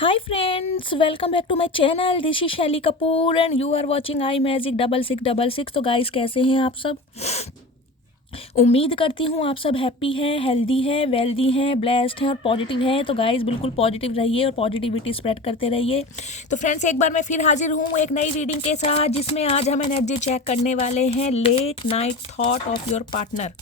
Hi friends, welcome back to my channel. This is Shelly Kapoor and you are watching I magic 6666। तो guys कैसे हैं आप सब? उम्मीद करती हूँ आप सब हैप्पी हैं, हेल्दी हैं, वेल्दी हैं, ब्लेस्ड हैं और पॉजिटिव हैं। तो गाइस बिल्कुल पॉजिटिव रहिए और पॉजिटिविटी स्प्रेड करते रहिए। तो फ्रेंड्स एक बार मैं फिर हाजिर हूँ एक नई रीडिंग के साथ, जिसमें आज हम एनर्जी चेक करने वाले हैं late night thought of your partner.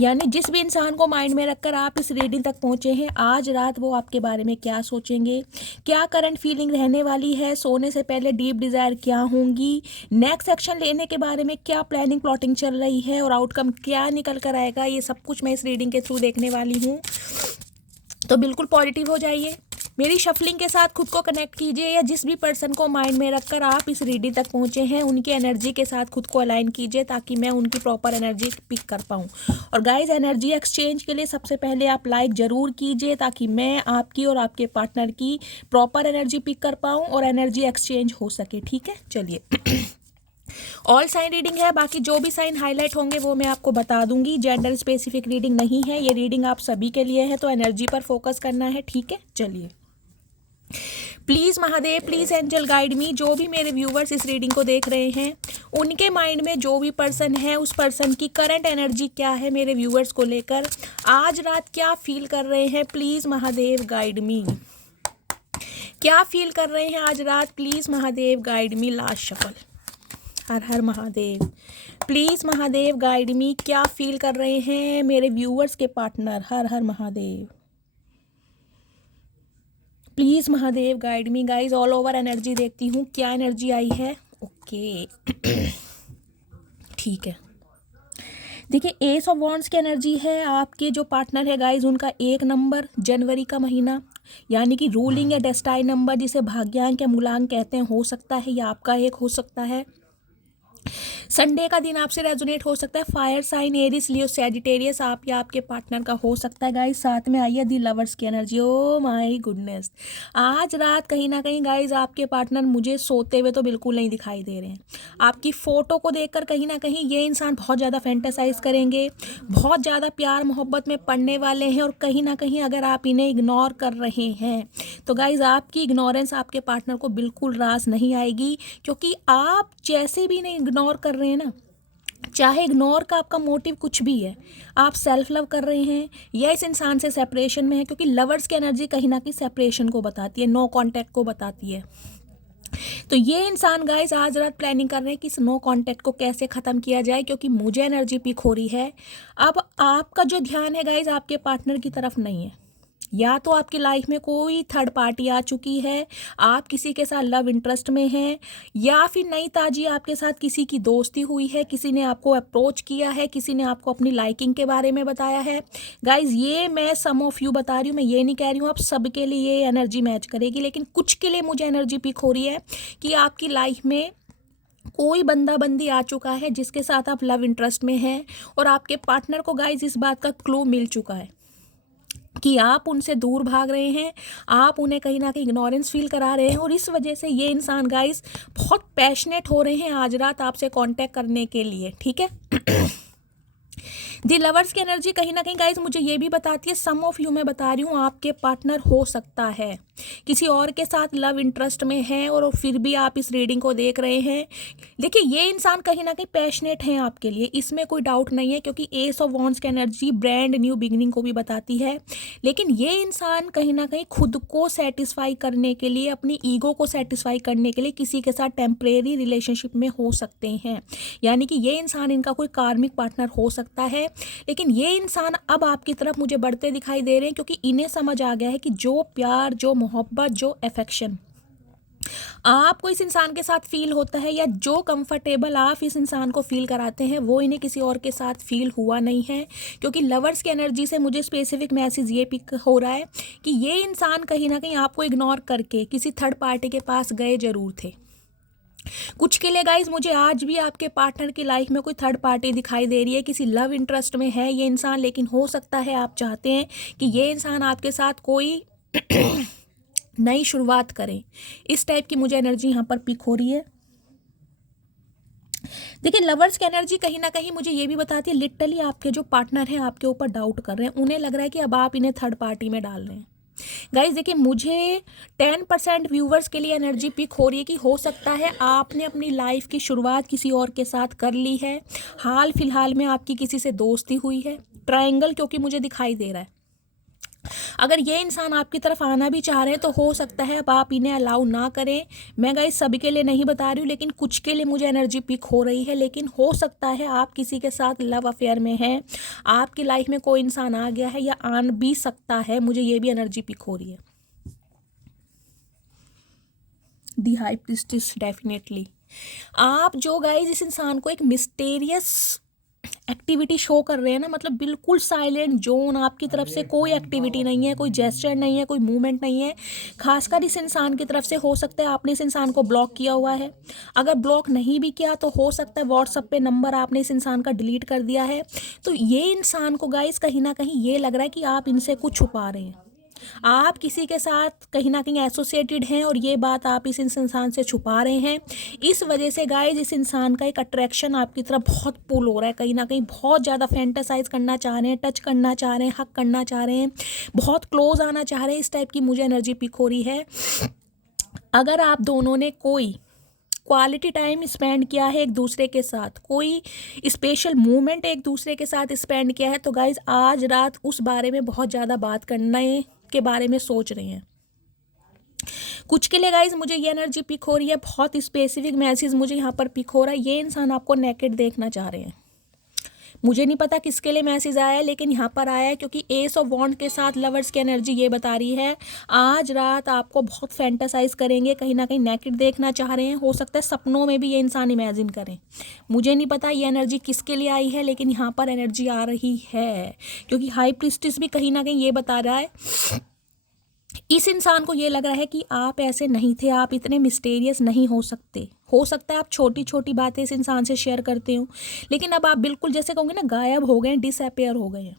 यानी जिस भी इंसान को माइंड में रखकर आप इस रीडिंग तक पहुंचे हैं, आज रात वो आपके बारे में क्या सोचेंगे, क्या करंट फीलिंग रहने वाली है, सोने से पहले डीप डिज़ायर क्या होंगी, नेक्स्ट एक्शन लेने के बारे में क्या प्लानिंग प्लॉटिंग चल रही है और आउटकम क्या निकल कर आएगा, ये सब कुछ मैं इस रीडिंग के थ्रू देखने वाली हूँ। तो बिल्कुल पॉजिटिव हो जाइए, मेरी शफलिंग के साथ खुद को कनेक्ट कीजिए, या जिस भी पर्सन को माइंड में रखकर आप इस रीडिंग तक पहुंचे हैं उनकी एनर्जी के साथ खुद को अलाइन कीजिए, ताकि मैं उनकी प्रॉपर एनर्जी पिक कर पाऊं। और गाइस एनर्जी एक्सचेंज के लिए सबसे पहले आप लाइक ज़रूर कीजिए, ताकि मैं आपकी और आपके पार्टनर की प्रॉपर एनर्जी पिक कर पाऊँ और एनर्जी एक्सचेंज हो सके। ठीक है, चलिए। ऑल साइन रीडिंग है, बाकी जो भी साइन हाईलाइट होंगे वो मैं आपको बता दूंगी। जेंडर स्पेसिफिक रीडिंग नहीं है, ये रीडिंग आप सभी के लिए है, तो एनर्जी पर फोकस करना है। ठीक है, चलिए। Please Mahadev, please angel guide me. जो भी मेरे व्यूवर्स इस रीडिंग को देख रहे हैं, उनके माइंड में जो भी पर्सन है, उस पर्सन की करंट एनर्जी क्या है मेरे व्यूवर्स को लेकर, आज रात क्या फील कर रहे हैं, प्लीज़ महादेव गाइड मी। क्या फील कर रहे हैं आज रात, please Mahadev guide me. Last shuffle. हर हर महादेव। प्लीज़ महादेव गाइड मी, क्या फील कर रहे हैं मेरे व्यूवर्स के पार्टनर। हर हर Mahadev. Please Mahadev guide me. Guys all over energy देखती हूँ क्या एनर्जी आई है। ओके ठीक है, देखिए एस ऑफ वॉन्ड्स की एनर्जी है। आपके जो पार्टनर है गाइज, उनका 1 नंबर जनवरी का महीना, यानी कि रूलिंग या डेस्टाइन नंबर, जिसे भाग्यांक या मूलांक कहते हैं, हो सकता है या आपका एक हो सकता है। संडे का दिन आपसे रेजोनेट हो सकता है। Fire sign Aries Leo Sagittarius आप या आपके पार्टनर का हो सकता है गाइज। साथ में आइए दी लवर्स की एनर्जी। ओ माय गुडनेस, आज रात कहीं ना कहीं गाइज आपके पार्टनर मुझे सोते हुए तो बिल्कुल नहीं दिखाई दे रहे हैं। आपकी फ़ोटो को देखकर कहीं ना कहीं ये इंसान बहुत ज़्यादा फैंटेसाइज करेंगे, बहुत ज़्यादा प्यार मोहब्बत में पड़ने वाले हैं, और कहीं ना कहीं अगर आप इन्हें इग्नोर कर रहे हैं तो गाइज आपकी इग्नोरेंस आपके पार्टनर को बिल्कुल रास नहीं आएगी, क्योंकि आप जैसे भी इन्हें इग्नोर कर रहे हैं ना, चाहे इग्नोर का आपका मोटिव कुछ भी है, आप सेल्फ लव कर रहे हैं या इस इंसान से सेपरेशन में है, क्योंकि लवर्स की एनर्जी कहीं ना कहीं सेपरेशन को बताती है, नो कांटेक्ट को बताती है। तो ये इंसान गाइस आज रात प्लानिंग कर रहे हैं कि इस नो कांटेक्ट को कैसे ख़त्म किया जाए, क्योंकि मुझे एनर्जी पिक हो रही है। अब आपका जो ध्यान है गाइस आपके पार्टनर की तरफ नहीं है, या तो आपकी लाइफ में कोई थर्ड पार्टी आ चुकी है, आप किसी के साथ लव इंटरेस्ट में हैं, या फिर नई ताजी आपके साथ किसी की दोस्ती हुई है, किसी ने आपको अप्रोच किया है, किसी ने आपको अपनी लाइकिंग के बारे में बताया है। गाइज ये मैं सम ऑफ यू बता रही हूँ, मैं ये नहीं कह रही हूँ आप सबके लिए ये एनर्जी मैच करेगी, लेकिन कुछ के लिए मुझे एनर्जी पिक हो रही है कि आपकी लाइफ में कोई बंदा बंदी आ चुका है जिसके साथ आप लव इंटरेस्ट में हैं, और आपके पार्टनर को गाइज इस बात का क्लू मिल चुका है कि आप उनसे दूर भाग रहे हैं, आप उन्हें कहीं ना कहीं इग्नोरेंस फील करा रहे हैं, और इस वजह से ये इंसान गाइस बहुत पैशनेट हो रहे हैं आज रात आपसे कांटेक्ट करने के लिए। ठीक है। दी लवर्स की एनर्जी कहीं ना कहीं गाइज मुझे ये भी बताती है, सम ऑफ यू मैं बता रही हूँ आपके पार्टनर हो सकता है किसी और के साथ लव इंटरेस्ट में है, और फिर भी आप इस रीडिंग को देख रहे हैं। देखिए ये इंसान कहीं ना कहीं पैशनेट है आपके लिए, इसमें कोई डाउट नहीं है, क्योंकि एस ऑफ वॉन्ड्स की एनर्जी ब्रांड न्यू बिगनिंग को भी बताती है। लेकिन ये इंसान कहीं ना कहीं खुद को सेटिस्फाई करने के लिए, अपनी ईगो को सेटिस्फाई करने के लिए किसी के साथ टेम्परेरी रिलेशनशिप में हो सकते हैं, यानी कि ये इंसान इनका कोई कार्मिक पार्टनर हो सकता है। लेकिन ये इंसान अब आपकी तरफ मुझे बढ़ते दिखाई दे रहे हैं, क्योंकि इन्हें समझ आ गया है कि जो प्यार, जो मोहब्बत, जो अफेक्शन आपको इस इंसान के साथ फील होता है, या जो कंफर्टेबल आप इस इंसान को फील कराते हैं, वो इन्हें किसी और के साथ फील हुआ नहीं है। क्योंकि लवर्स की एनर्जी से मुझे स्पेसिफिक मैसेज ये पिक हो रहा है कि ये इंसान कहीं ना कहीं आपको इग्नोर करके किसी थर्ड पार्टी के पास गए जरूर थे। कुछ के लिए गाइज मुझे आज भी आपके पार्टनर की लाइफ में कोई थर्ड पार्टी दिखाई दे रही है, किसी लव इंटरेस्ट में है ये इंसान, लेकिन हो सकता है आप चाहते हैं कि ये इंसान आपके साथ कोई नई शुरुआत करें। इस टाइप की मुझे एनर्जी यहाँ पर पिक हो रही है। देखिए लवर्स की एनर्जी कहीं ना कहीं मुझे ये भी बताती है, लिटरली आपके जो पार्टनर हैं आपके ऊपर डाउट कर रहे हैं, उन्हें लग रहा है कि अब आप इन्हें थर्ड पार्टी में डाल रहे हैं। गाइज देखिए, मुझे 10% व्यूवर्स के लिए एनर्जी पिक हो रही है कि हो सकता है आपने अपनी लाइफ की शुरुआत किसी और के साथ कर ली है, हाल फिलहाल में आपकी किसी से दोस्ती हुई है, ट्रायंगल क्योंकि मुझे दिखाई दे रहा है। अगर ये इंसान आपकी तरफ आना भी चाह रहे हैं तो हो सकता है अब आप इन्हें अलाउ ना करें। मैं गाइस सभी के लिए नहीं बता रही हूँ, लेकिन कुछ के लिए मुझे एनर्जी पिक हो रही है। लेकिन हो सकता है आप किसी के साथ लव अफेयर में हैं, आपकी लाइफ में कोई इंसान आ गया है या आन भी सकता है, मुझे ये भी एनर्जी पिक हो रही है। दी हाई प्रीस्टेस डेफिनेटली आप जो गाइस इस इंसान को एक मिस्टेरियस एक्टिविटी शो कर रहे हैं ना, मतलब बिल्कुल साइलेंट जोन, आपकी तरफ से कोई एक्टिविटी नहीं है, कोई जेस्चर नहीं है, कोई मूवमेंट नहीं है। खासकर इस इंसान की तरफ से हो सकता है आपने इस इंसान को ब्लॉक किया हुआ है। अगर ब्लॉक नहीं भी किया तो हो सकता है व्हाट्सएप पे नंबर आपने इस इंसान का डिलीट कर दिया है। तो ये इंसान को गाइस कहीं ना कहीं ये लग रहा है कि आप इनसे कुछ छुपा रहे हैं, आप किसी के साथ कहीं ना कहीं एसोसिएटेड हैं और ये बात आप इस इंसान से छुपा रहे हैं। इस वजह से गाइज इस इंसान का एक अट्रैक्शन आपकी तरफ बहुत पुल हो रहा है, कहीं ना कहीं बहुत ज़्यादा फैंटासाइज करना चाह रहे हैं, टच करना चाह रहे हैं, हक करना चाह रहे हैं, बहुत क्लोज आना चाह रहे हैं। इस टाइप की मुझे एनर्जी पिक हो रही है। अगर आप दोनों ने कोई क्वालिटी टाइम स्पेंड किया है एक दूसरे के साथ, कोई स्पेशल मोमेंट एक दूसरे के साथ स्पेंड किया है, तो गाइज आज रात उस बारे में बहुत ज़्यादा बात करने के बारे में सोच रहे हैं। कुछ के लिए गाइज मुझे ये एनर्जी पिक हो रही है, बहुत स्पेसिफिक मैसेज मुझे यहाँ पर पिक हो रहा है। ये इंसान आपको नेकेड देखना चाह रहे हैं। मुझे नहीं पता किसके लिए मैसेज आया है, लेकिन यहाँ पर आया है क्योंकि एस ऑफ वॉन्ड के साथ लवर्स की एनर्जी ये बता रही है आज रात आपको बहुत फैंटासाइज करेंगे, कहीं ना कहीं नेकेड देखना चाह रहे हैं। हो सकता है सपनों में भी ये इंसान इमेजिन करें। मुझे नहीं पता ये एनर्जी किसके लिए आई है, लेकिन यहाँ पर एनर्जी आ रही है क्योंकि हाई प्रीस्टेस भी कहीं ना कहीं ये बता रहा है इस इंसान को ये लग रहा है कि आप ऐसे नहीं थे, आप इतने मिस्टीरियस नहीं हो सकते। हो सकता है आप छोटी छोटी बातें इस इंसान से शेयर करते हो, लेकिन अब आप बिल्कुल जैसे कहोगे ना गायब हो गए, डिसअपेयर हो गए हैं।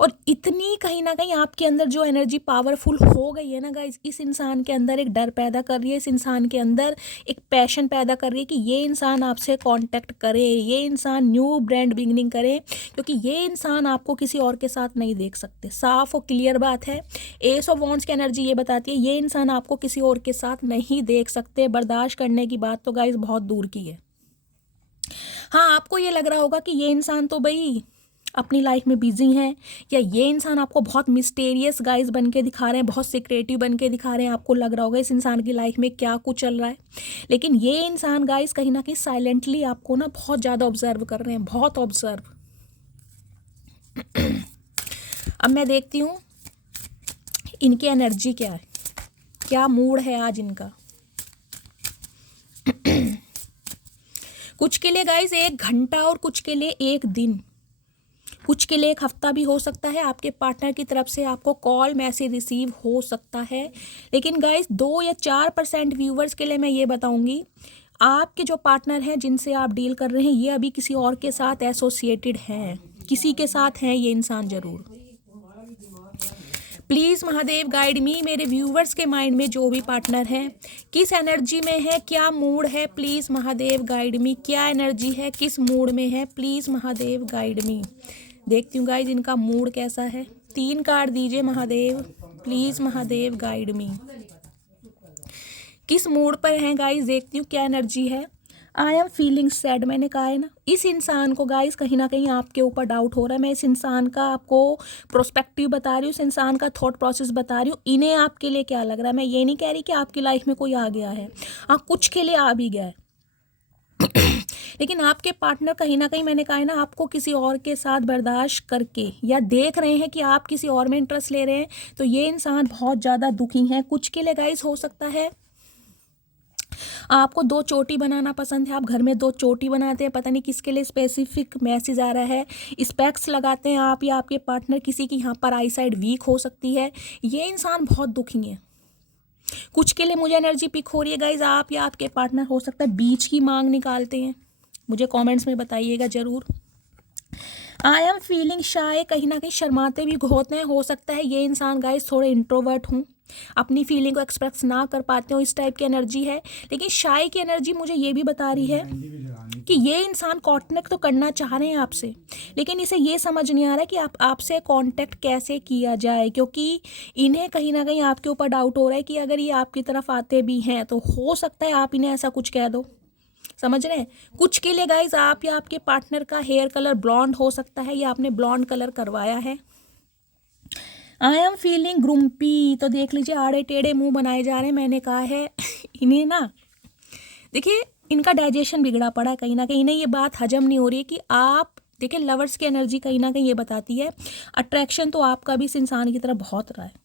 और इतनी कहीं ना कहीं आपके अंदर जो एनर्जी पावरफुल हो गई है ना गाइज, इस इंसान के अंदर एक डर पैदा कर रही है, इस इंसान के अंदर एक पैशन पैदा कर रही है कि ये इंसान आपसे कांटेक्ट करे, ये इंसान न्यू ब्रांड बिगनिंग करे, क्योंकि ये इंसान आपको किसी और के साथ नहीं देख सकते। साफ और क्लियर बात है। एस ऑफ वॉन्ड्स की एनर्जी ये बताती है ये इंसान आपको किसी और के साथ नहीं देख सकते। बर्दाश्त करने की बात तो गाइज बहुत दूर की है। हाँ, आपको ये लग रहा होगा कि ये इंसान तो भाई अपनी लाइफ में बिजी हैं, या ये इंसान आपको बहुत मिस्टेरियस गाइस बन के दिखा रहे हैं, बहुत सीक्रेटिव बन के दिखा रहे हैं। आपको लग रहा होगा इस इंसान की लाइफ में क्या कुछ चल रहा है, लेकिन ये इंसान गाइस कहीं ना कहीं साइलेंटली आपको ना बहुत ज़्यादा ऑब्जर्व कर रहे हैं, बहुत ऑब्जर्व। अब मैं देखती हूँ इनकी एनर्जी क्या है, क्या मूड है आज इनका। कुछ के लिए गाइस 1 घंटा और कुछ के लिए 1 दिन, कुछ के लिए 1 हफ्ता भी हो सकता है। आपके पार्टनर की तरफ से आपको कॉल मैसेज रिसीव हो सकता है। लेकिन गाइस 2 या 4% व्यूवर्स के लिए मैं ये बताऊंगी, आपके जो पार्टनर हैं जिनसे आप डील कर रहे हैं ये अभी किसी और के साथ एसोसिएटेड हैं, किसी के साथ हैं ये इंसान ज़रूर। प्लीज़ महादेव गाइड मी, मेरे व्यूवर्स के माइंड में जो भी पार्टनर है किस एनर्जी में है, क्या मूड है, प्लीज़ महादेव गाइड मी। क्या एनर्जी है, किस मूड में है, प्लीज़ महादेव गाइड मी। देखती हूँ गाइज इनका मूड कैसा है। 3 कार्ड दीजिए महादेव, प्लीज़ महादेव गाइड मी। किस मूड पर हैं गाइज, देखती हूँ क्या एनर्जी है। आई एम फीलिंग सैड, मैंने कहा है ना, इस इंसान को गाइस कहीं ना कहीं आपके ऊपर डाउट हो रहा है। मैं इस इंसान का आपको प्रोस्पेक्टिव बता रही हूँ, इस इंसान का थॉट प्रोसेस बता रही हूँ। इन्हें आपके लिए क्या लग रहा है, मैं ये नहीं कह रही कि आपकी लाइफ में कोई आ गया है, हाँ कुछ के लिए आ भी गया है। लेकिन आपके पार्टनर कहीं ना कहीं, मैंने कहा है ना, आपको किसी और के साथ बर्दाश्त करके या देख रहे हैं कि आप किसी और में इंटरेस्ट ले रहे हैं, तो ये इंसान बहुत ज़्यादा दुखी है। कुछ के लिए गाइस हो सकता है आपको 2 चोटी बनाना पसंद है, आप घर में 2 चोटी बनाते हैं, पता नहीं किसके लिए स्पेसिफिक मैसेज आ रहा है। स्पेक्स लगाते हैं आप या आपके पार्टनर, किसी की यहाँ पर आई साइड वीक हो सकती है। ये इंसान बहुत दुखी है। कुछ के लिए मुझे एनर्जी पिक हो रही है गाइज, आप या आपके पार्टनर हो सकता है बीच की मांग निकालते हैं। मुझे कमेंट्स में बताइएगा ज़रूर। आई एम फीलिंग शाय, कहीं ना कहीं शर्माते भी होते हैं। हो सकता है ये इंसान गाइज थोड़े इंट्रोवर्ट हों, अपनी फीलिंग को एक्सप्रेस ना कर पाते हो, इस टाइप की एनर्जी है। लेकिन शाय की एनर्जी मुझे ये भी बता रही है कि ये इंसान कांटेक्ट तो करना चाह रहे हैं आपसे, लेकिन इसे ये समझ नहीं आ रहा है कि आपसे कांटेक्ट कैसे किया जाए, क्योंकि इन्हें कहीं ना कहीं आपके ऊपर डाउट हो रहा है कि अगर ये आपकी तरफ आते भी हैं तो हो सकता है आप इन्हें ऐसा कुछ कह दो। समझ रहे हैं? कुछ के लिए गाइज आप या आपके पार्टनर का हेयर कलर ब्लॉन्ड हो सकता है या आपने ब्लॉन्ड कलर करवाया है। आई एम फीलिंग ग्रुम्पी, तो देख लीजिए आड़े टेढ़े मुंह बनाए जा रहे हैं। मैंने कहा है इन्हें ना, देखिए इनका डाइजेशन बिगड़ा पड़ा है कहीं ना कहीं, इन्हें ये बात हजम नहीं हो रही है कि आप देखिए लवर्स की एनर्जी कहीं ना कहीं ये बताती है अट्रैक्शन तो आपका भी इस इंसान की तरफ बहुत रहा है।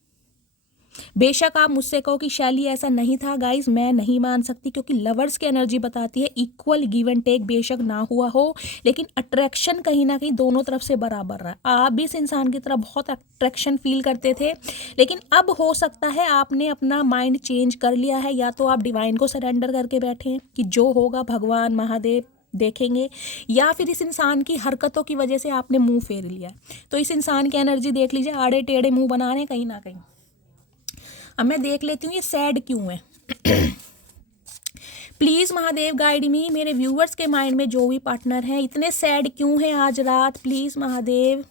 बेशक आप मुझसे कहो कि शैली ऐसा नहीं था, गाइज मैं नहीं मान सकती, क्योंकि लवर्स की एनर्जी बताती है इक्वल गिव एंड टेक बेशक ना हुआ हो, लेकिन अट्रैक्शन कहीं ना कहीं दोनों तरफ से बराबर रहा। आप भी इस इंसान की तरफ बहुत अट्रैक्शन फील करते थे, लेकिन अब हो सकता है आपने अपना माइंड चेंज कर लिया है, या तो आप डिवाइन को सरेंडर करके बैठे हैं कि जो होगा भगवान महादेव देखेंगे, या फिर इस इंसान की हरकतों की वजह से आपने मुंह फेर लिया। तो इस इंसान की एनर्जी देख लीजिए, आड़े टेढ़े मुंह बना रहे हैं कहीं ना कहीं। अब मैं देख लेती हूँ ये सैड क्यों है। प्लीज़ महादेव गाइड मी, मेरे व्यूवर्स के माइंड में जो भी पार्टनर हैं इतने सैड क्यों हैं आज रात, प्लीज़ महादेव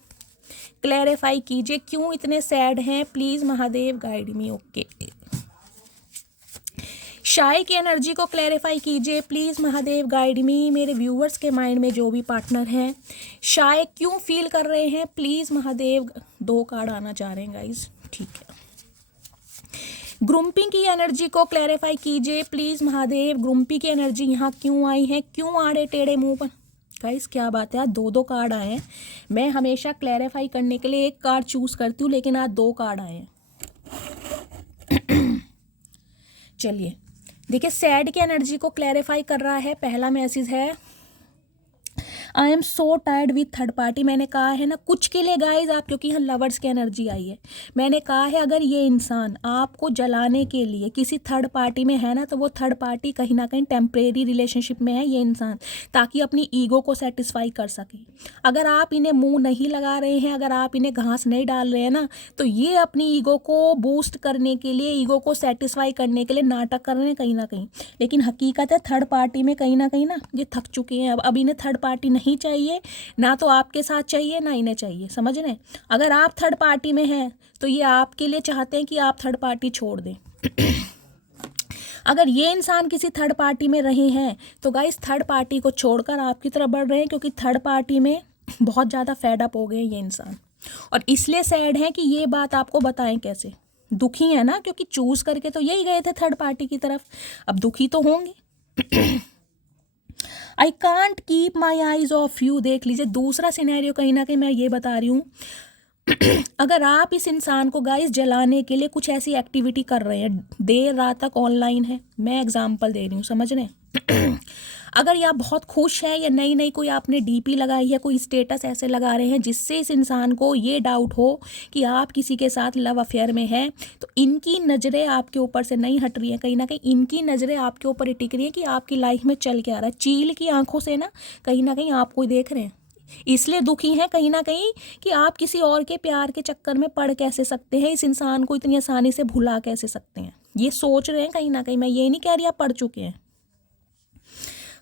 क्लैरिफाई कीजिए क्यों इतने सैड हैं, please Mahadev guide me. Okay, शाय की एनर्जी को क्लैरिफाई कीजिए प्लीज़ महादेव गाइड मी, मेरे व्यूवर्स के माइंड में जो भी पार्टनर हैं शाय क्यों फील कर रहे हैं, प्लीज़ महादेव। 2 कार्ड आना चाह रहे हैं गाइज, ठीक है। ग्रुम्पिंग की एनर्जी को क्लैरिफाई कीजिए प्लीज़ महादेव, ग्रुम्पी की एनर्जी यहाँ क्यों आई है, क्यों आड़े टेढ़े मुंह पर। गाइस क्या बात है, आज 2 कार्ड आए हैं। मैं हमेशा क्लैरिफाई करने के लिए 1 कार्ड चूज़ करती हूँ, लेकिन आज 2 कार्ड आए हैं। चलिए देखिए, सैड की एनर्जी को क्लैरिफाई कर रहा है। पहला मैसेज है I am so tired with third party. मैंने कहा है ना कुछ के लिए गाइज आप, क्योंकि यहाँ लवर्स की एनर्जी आई है, मैंने कहा है अगर ये इंसान आपको जलाने के लिए किसी थर्ड पार्टी में है ना, तो वो थर्ड पार्टी कहीं ना कहीं टेम्परेरी रिलेशनशिप में है ये इंसान, ताकि अपनी ईगो को सेटिस्फाई कर सके। अगर आप इन्हें मुंह नहीं लगा रहे हैं, अगर आप इन्हें घास नहीं डाल रहे हैं ना, तो ये अपनी ईगो को बूस्ट करने के लिए, ईगो को सेटिस्फाई करने के लिए नाटक कर रहे हैं कहीं ना कहीं। लेकिन हकीकत है थर्ड पार्टी में कहीं ना कहीं ना ये थक चुके हैं। अब इन्हें थर्ड पार्टी नहीं चाहिए, ना तो आपके साथ चाहिए ना इन्हें चाहिए, समझ रहे हैं। अगर आप थर्ड पार्टी में हैं तो ये आपके लिए चाहते हैं कि आप थर्ड पार्टी छोड़ दें। अगर ये इंसान किसी थर्ड पार्टी में रहे हैं तो गाइस थर्ड पार्टी को छोड़कर आपकी तरफ बढ़ रहे हैं, क्योंकि थर्ड पार्टी में बहुत ज़्यादा फेड अप हो गए ये इंसान, और इसलिए सैड है कि ये बात आपको बताएं कैसे। दुखी है ना, क्योंकि चूज करके तो यही गए थे थर्ड पार्टी की तरफ, अब दुखी तो होंगे। I can't keep my eyes of you. देख लीजिए दूसरा सिनेरियो, कहीं ना कहीं मैं ये बता रही हूँ अगर आप इस इंसान को गाइस जलाने के लिए कुछ ऐसी एक्टिविटी कर रहे हैं, देर रात तक ऑनलाइन है, मैं एग्जांपल दे रही हूँ, समझ रहे हैं। अगर ये आप बहुत खुश हैं या नई नई कोई आपने डीपी लगाई है, कोई स्टेटस ऐसे लगा रहे हैं जिससे इस इंसान को ये डाउट हो कि आप किसी के साथ लव अफेयर में हैं, तो इनकी नज़रें आपके ऊपर से नहीं हट रही हैं, कहीं ना कहीं इनकी नज़रें आपके ऊपर ही टिक रही हैं कि आपकी लाइफ में चल के आ रहा है। चील की आंखों से ना कहीं आपको देख रहे हैं, इसलिए दुखी हैं कहीं ना कहीं कि आप किसी और के प्यार के चक्कर में पड़ कैसे सकते हैं, इस इंसान को इतनी आसानी से भुला कैसे सकते हैं, ये सोच रहे हैं कहीं ना कहीं। मैं ये नहीं कह रही आप पढ़ चुके हैं।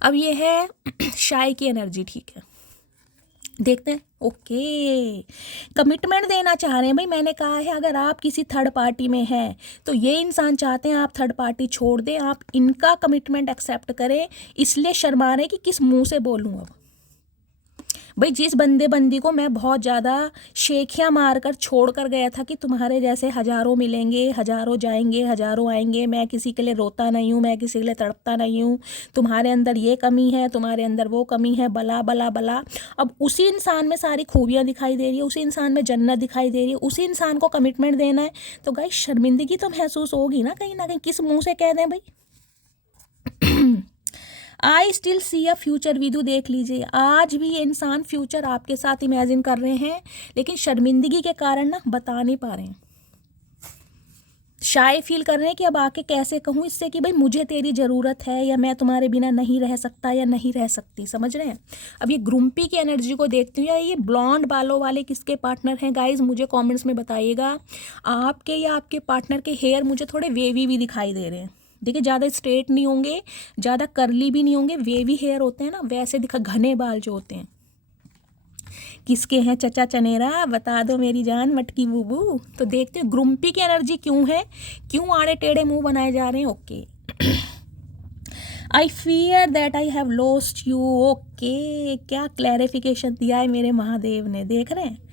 अब ये है शाय की एनर्जी, ठीक है, देखते हैं। ओके, कमिटमेंट देना चाह रहे हैं भाई। मैंने कहा है अगर आप किसी थर्ड पार्टी में हैं तो ये इंसान चाहते हैं आप थर्ड पार्टी छोड़ दें, आप इनका कमिटमेंट एक्सेप्ट करें, इसलिए शर्मा रहे कि किस मुंह से बोलूँ। अब भाई जिस बंदी को मैं बहुत ज़्यादा शेखियाँ मारकर छोड़ कर गया था कि तुम्हारे जैसे हज़ारों मिलेंगे, हज़ारों जाएंगे, हज़ारों आएंगे, मैं किसी के लिए रोता नहीं हूँ, मैं किसी के लिए तड़पता नहीं हूँ, तुम्हारे अंदर ये कमी है, तुम्हारे अंदर वो कमी है, बला बला बला। अब उसी इंसान में सारी खूबियाँ दिखाई दे रही है, उसी इंसान में जन्नत दिखाई दे रही है, उसी इंसान को कमिटमेंट देना है, तो गाइस शर्मिंदगी तो महसूस होगी ना कहीं ना कहीं। किस मुँह से कह दें भाई I still see a future with you. देख लीजिए आज भी ये इंसान फ्यूचर आपके साथ इमेजिन कर रहे हैं, लेकिन शर्मिंदगी के कारण ना बता नहीं पा रहे हैं। शाय फील कर रहे हैं कि अब आके कैसे कहूँ इससे कि भाई मुझे तेरी ज़रूरत है, या मैं तुम्हारे बिना नहीं रह सकता या नहीं रह सकती, समझ रहे हैं। अब ये ग्रुम्पी की एनर्जी को देखती हूँ, या ये ब्लॉन्ड बालों वाले किसके पार्टनर हैं गाइज, मुझे कमेंट्स में बताइएगा। आपके या आपके पार्टनर के हेयर मुझे थोड़े वेवी भी दिखाई दे रहे हैं। देखिए ज़्यादा स्ट्रेट नहीं होंगे, ज़्यादा करली भी नहीं होंगे, वेवी हेयर होते हैं ना, वैसे दिखा घने बाल जो होते हैं। किसके हैं चचा चनेरा, बता दो मेरी जान मटकी बूबू। तो देखते हैं ग्रुम्पी की एनर्जी क्यों है, क्यों आड़े टेढ़े मुंह बनाए जा रहे हैं। Okay, I fear that I have lost you. Okay, क्या क्लैरिफिकेशन दिया है मेरे महादेव ने, देख रहे हैं।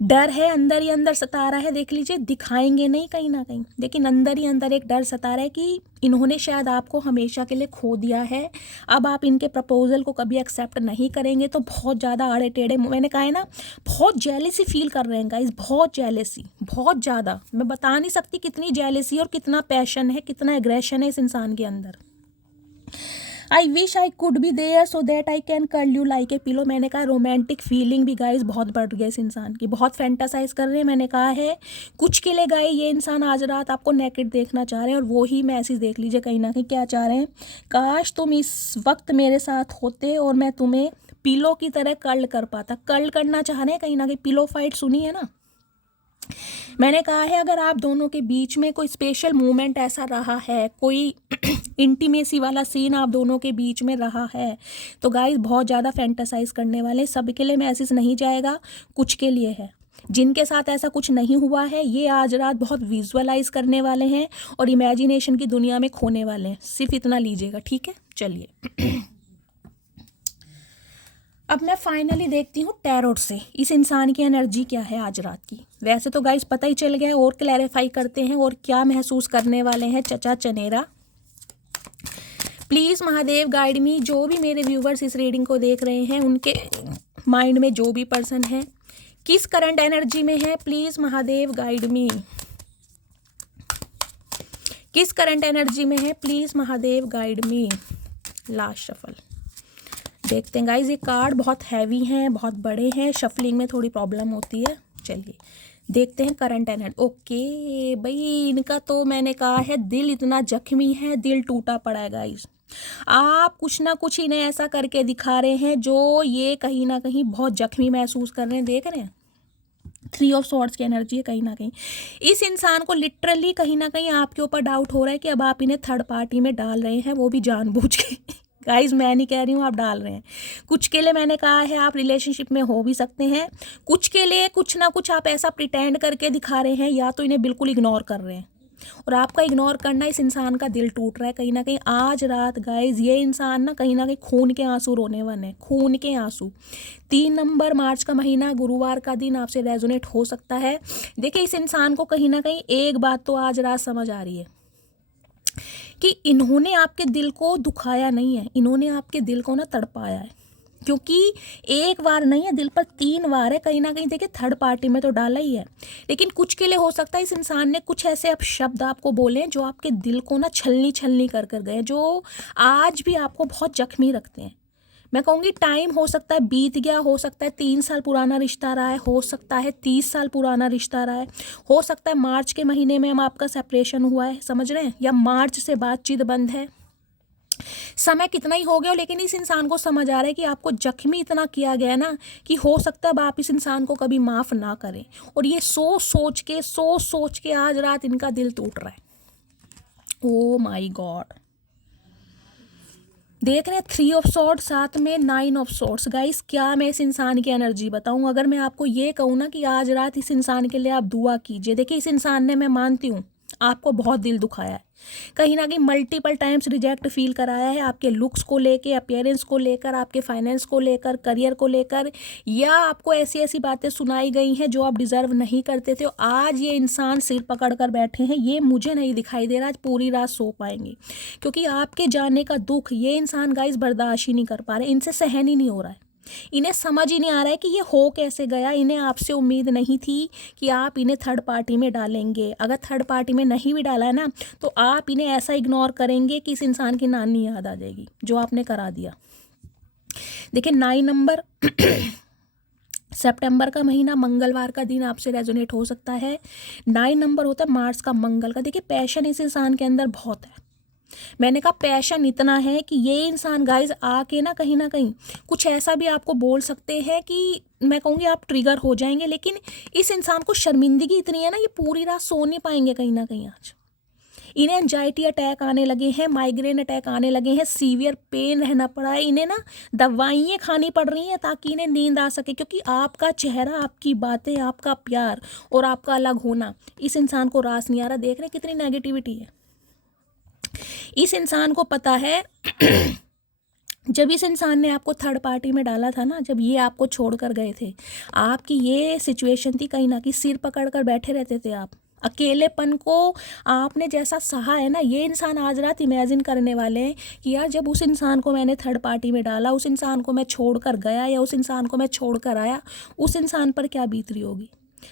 डर है, अंदर ही अंदर सता रहा है, देख लीजिए, दिखाएंगे नहीं कहीं ना कहीं, लेकिन अंदर ही अंदर एक डर सता रहा है कि इन्होंने शायद आपको हमेशा के लिए खो दिया है। अब आप इनके प्रपोजल को कभी एक्सेप्ट नहीं करेंगे तो बहुत ज़्यादा आड़े टेढ़े, मैंने कहा है ना, बहुत जेलेसी फील कर रहे हैं गाइस, बहुत जेलेसी, बहुत ज़्यादा। मैं बता नहीं सकती कितनी जेलेसी और कितना पैशन है, कितना एग्रेशन है इस इंसान के अंदर। I wish I could be there so that I can curl you like a pillow. मैंने कहा रोमांटिक फीलिंग भी गाइस बहुत बढ़ गई इस इंसान की, बहुत फैंटासाइज कर रहे हैं। मैंने कहा है कुछ के लिए गाय ये इंसान आज रात आपको नेकेड देखना चाह रहे हैं, और वो ही मैसेज देख लीजिए कहीं ना कहीं क्या चाह रहे हैं। काश तुम इस वक्त मेरे साथ होते और मैं तुम्हें पिलो की तरह कर्ल कर पाता। कर्ल करना चाह रहे हैं कहीं ना कहीं, पिलो फाइट सुनी है ना। मैंने कहा है अगर आप दोनों के बीच में कोई स्पेशल मोमेंट ऐसा रहा है, कोई इंटीमेसी वाला सीन आप दोनों के बीच में रहा है, तो गाइस बहुत ज़्यादा फैंटासाइज करने वाले। सबके लिए मैसेज नहीं जाएगा, कुछ के लिए है। जिनके साथ ऐसा कुछ नहीं हुआ है ये आज रात बहुत विजुअलाइज करने वाले हैं और इमेजिनेशन की दुनिया में खोने वाले हैं। सिर्फ इतना लीजिएगा, ठीक है। चलिए अब मैं फाइनली देखती हूँ टैरोट से इस इंसान की एनर्जी क्या है आज रात की। वैसे तो गाइस पता ही चल गया है, और क्लैरिफाई करते हैं और क्या महसूस करने वाले हैं चचा चनेरा। Please Mahadev guide me. जो भी मेरे व्यूवर्स इस रीडिंग को देख रहे हैं उनके माइंड में जो भी पर्सन है किस करंट एनर्जी में है, प्लीज़ महादेव गाइड मी। किस करंट एनर्जी में है, please Mahadev guide me. Last shuffle देखते हैं गाइज। ये कार्ड बहुत हैवी हैं, बहुत बड़े हैं, शफलिंग में थोड़ी प्रॉब्लम होती है। चलिए देखते हैं करंट एनर्जी। ओके भाई, इनका तो मैंने कहा है दिल इतना जख्मी है, दिल टूटा पड़ा है गाइज। आप कुछ ना कुछ इन्हें ऐसा करके दिखा रहे हैं जो ये कहीं ना कहीं बहुत जख्मी महसूस कर रहे हैं। देख रहे हैं 3 ऑफ स्वॉर्ड्स की एनर्जी है कहीं ना कहीं। इस इंसान को लिटरली कहीं ना कहीं आपके ऊपर डाउट हो रहा है कि अब आप इन्हें थर्ड पार्टी में डाल रहे हैं, वो भी जानबूझ के। गाइज मैं नहीं कह रही हूँ आप डाल रहे हैं। कुछ के लिए मैंने कहा है आप रिलेशनशिप में हो भी सकते हैं, कुछ के लिए कुछ ना कुछ आप ऐसा प्रिटेंड करके दिखा रहे हैं, या तो इन्हें बिल्कुल इग्नोर कर रहे हैं। और आपका इग्नोर करना इस इंसान का दिल टूट रहा है कहीं ना कहीं आज रात गाइज। ये इंसान ना कहीं खून के आंसू रोने वाले हैं, खून के आंसू। 3 नंबर मार्च का महीना, गुरुवार का दिन आपसे रेजोनेट हो सकता है। देखिए इस इंसान को कहीं ना कहीं एक बात तो आज रात समझ आ रही है कि इन्होंने आपके दिल को दुखाया नहीं है, इन्होंने आपके दिल को ना तड़पाया है। क्योंकि एक बार नहीं है, दिल पर 3 बार है कहीं ना कहीं। देखिए थर्ड पार्टी में तो डाला ही है, लेकिन कुछ के लिए हो सकता है इस इंसान ने कुछ ऐसे अब शब्द आपको बोले जो आपके दिल को ना छलनी छलनी कर कर गए, जो आज भी आपको बहुत जख्मी रखते हैं। मैं कहूँगी टाइम हो सकता है बीत गया, हो सकता है 3 साल पुराना रिश्ता रहा है, हो सकता है 30 साल पुराना रिश्ता रहा है, हो सकता है मार्च के महीने में हम आपका सेपरेशन हुआ है, समझ रहे हैं, या मार्च से बातचीत बंद है। समय कितना ही हो गया, लेकिन इस इंसान को समझ आ रहा है कि आपको जख्मी इतना किया गया ना कि हो सकता है अब आप इस इंसान को कभी माफ़ ना करें। और ये सोच सोच के आज रात इनका दिल टूट रहा है। ओ माई गॉड, देख रहे हैं 3 ऑफ स्वॉर्ड्स साथ में 9 ऑफ स्वॉर्ड्स। गाइस क्या मैं इस इंसान की एनर्जी बताऊं। अगर मैं आपको ये कहूँ ना कि आज रात इस इंसान के लिए आप दुआ कीजिए। देखिए इस इंसान ने, मैं मानती हूँ आपको बहुत दिल दुखाया है, कहीं ना कहीं मल्टीपल टाइम्स रिजेक्ट फील कराया है, आपके लुक्स को लेके, अपीयरेंस को लेकर, आपके फाइनेंस को लेकर, करियर को लेकर, या आपको ऐसी ऐसी बातें सुनाई गई हैं जो आप डिज़र्व नहीं करते थे। आज ये इंसान सिर पकड़ कर बैठे हैं। ये मुझे नहीं दिखाई दे रहा आज पूरी रात सो पाएंगे, क्योंकि आपके जाने का दुख ये इंसान गाइस बर्दाश्त ही नहीं कर पा रहे, इनसे सहन ही नहीं हो रहा है। इन्हें समझ ही नहीं आ रहा है कि ये हो कैसे गया। इन्हें आपसे उम्मीद नहीं थी कि आप इन्हें थर्ड पार्टी में डालेंगे। अगर थर्ड पार्टी में नहीं भी डाला है ना, तो आप इन्हें ऐसा इग्नोर करेंगे कि इस इंसान की नानी याद आ जाएगी जो आपने करा दिया। देखिए 9 नंबर सितंबर का महीना, मंगलवार का दिन आपसे रेजोनेट हो सकता है। 9 नंबर होता है मार्स का, मंगल का। देखिए पैशन इस इंसान के अंदर बहुत है। मैंने कहा पैशन इतना है कि ये इंसान गाइज आके ना कहीं कुछ ऐसा भी आपको बोल सकते हैं कि मैं कहूँगी आप ट्रिगर हो जाएंगे। लेकिन इस इंसान को शर्मिंदगी इतनी है ना, ये पूरी रात सो नहीं पाएंगे कहीं ना कहीं आज। इन्हें एंजाइटी अटैक आने लगे हैं, माइग्रेन अटैक आने लगे हैं, सीवियर पेन रहना पड़ा है इन्हें ना, दवाइयाँ खानी पड़ रही हैं ताकि इन्हें नींद आ सके। क्योंकि आपका चेहरा, आपकी बातें, आपका प्यार और आपका अलग होना इस इंसान को रास नहीं आ रहा। देख रहे हैं कितनी नेगेटिविटी है। इस इंसान को पता है जब इस इंसान ने आपको थर्ड पार्टी में डाला था ना, जब ये आपको छोड़ कर गए थे, आपकी ये सिचुएशन थी कहीं ना कहीं सिर पकड़ कर बैठे रहते थे आप। अकेलेपन को आपने जैसा सहा है ना, ये इंसान आज रात इमेजिन करने वाले हैं कि यार जब उस इंसान को मैंने थर्ड पार्टी में डाला, उस इंसान को मैं छोड़ कर गया या उस इंसान को मैं छोड़ कर आया, उस इंसान पर क्या बीत रही होगी।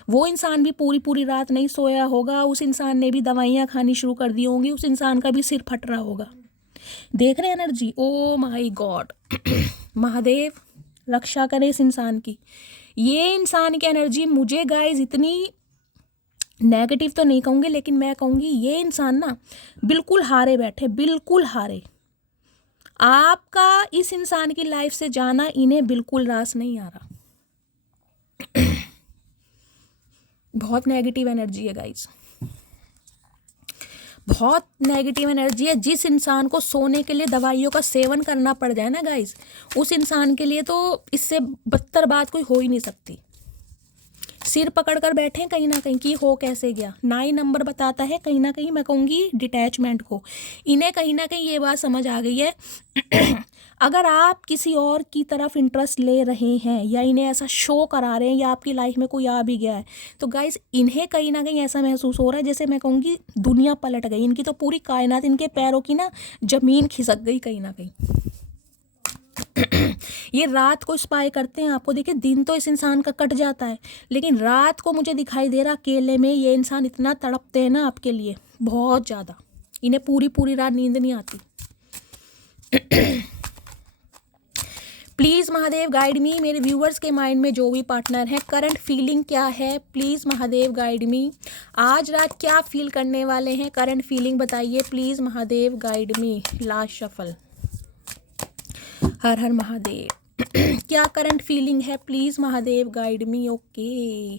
वो इंसान भी पूरी रात नहीं सोया होगा, उस इंसान ने भी दवाइयाँ खानी शुरू कर दी होंगी, उस इंसान का भी सिर फट रहा होगा। देख रहे energy, oh my God. Mahadev रक्षा करे इस इंसान की। ये इंसान की एनर्जी मुझे गाइज इतनी नेगेटिव तो नहीं कहूँगी, लेकिन मैं कहूँगी ये इंसान ना बिल्कुल हारे बैठे, बिल्कुल हारे। आपका इस इंसान की लाइफ से जाना इन्हें बिल्कुल रास नहीं आ रहा। बहुत नेगेटिव एनर्जी है गाइज, बहुत नेगेटिव एनर्जी है। जिस इंसान को सोने के लिए दवाइयों का सेवन करना पड़ जाए ना गाइज, उस इंसान के लिए तो इससे बदतर बात कोई हो ही नहीं सकती। सिर पकड़ कर बैठे कहीं ना कहीं कि हो कैसे गया। 9 नंबर बताता है कहीं ना कहीं, मैं कहूँगी डिटैचमेंट को। इन्हें कहीं ना कहीं ये बात समझ आ गई है अगर आप किसी और की तरफ इंटरेस्ट ले रहे हैं या इन्हें ऐसा शो करा रहे हैं या आपकी लाइफ में कोई आ भी गया है, तो गाइज इन्हें कहीं ना कहीं ऐसा महसूस हो रहा है जैसे मैं कहूँगी दुनिया पलट गई इनकी, तो पूरी कायनात इनके पैरों की ना जमीन खिसक गई कहीं ना कहीं। ये रात को स्पाई करते हैं आपको। देखिए दिन तो इस इंसान का कट जाता है, लेकिन रात को मुझे दिखाई दे रहा अकेले में ये इंसान इतना तड़पते हैं ना आपके लिए, बहुत ज़्यादा। इन्हें पूरी रात नींद नहीं आती। प्लीज़ महादेव गाइड मी। मेरे व्यूवर्स के माइंड में जो भी पार्टनर है, करंट फीलिंग क्या है, प्लीज़ महादेव गाइड मी। आज रात क्या फील करने वाले हैं, करंट फीलिंग बताइए please Mahadev guide me. Last shuffle. हर हर महादेव। क्या करंट फीलिंग है, please Mahadev guide me. Okay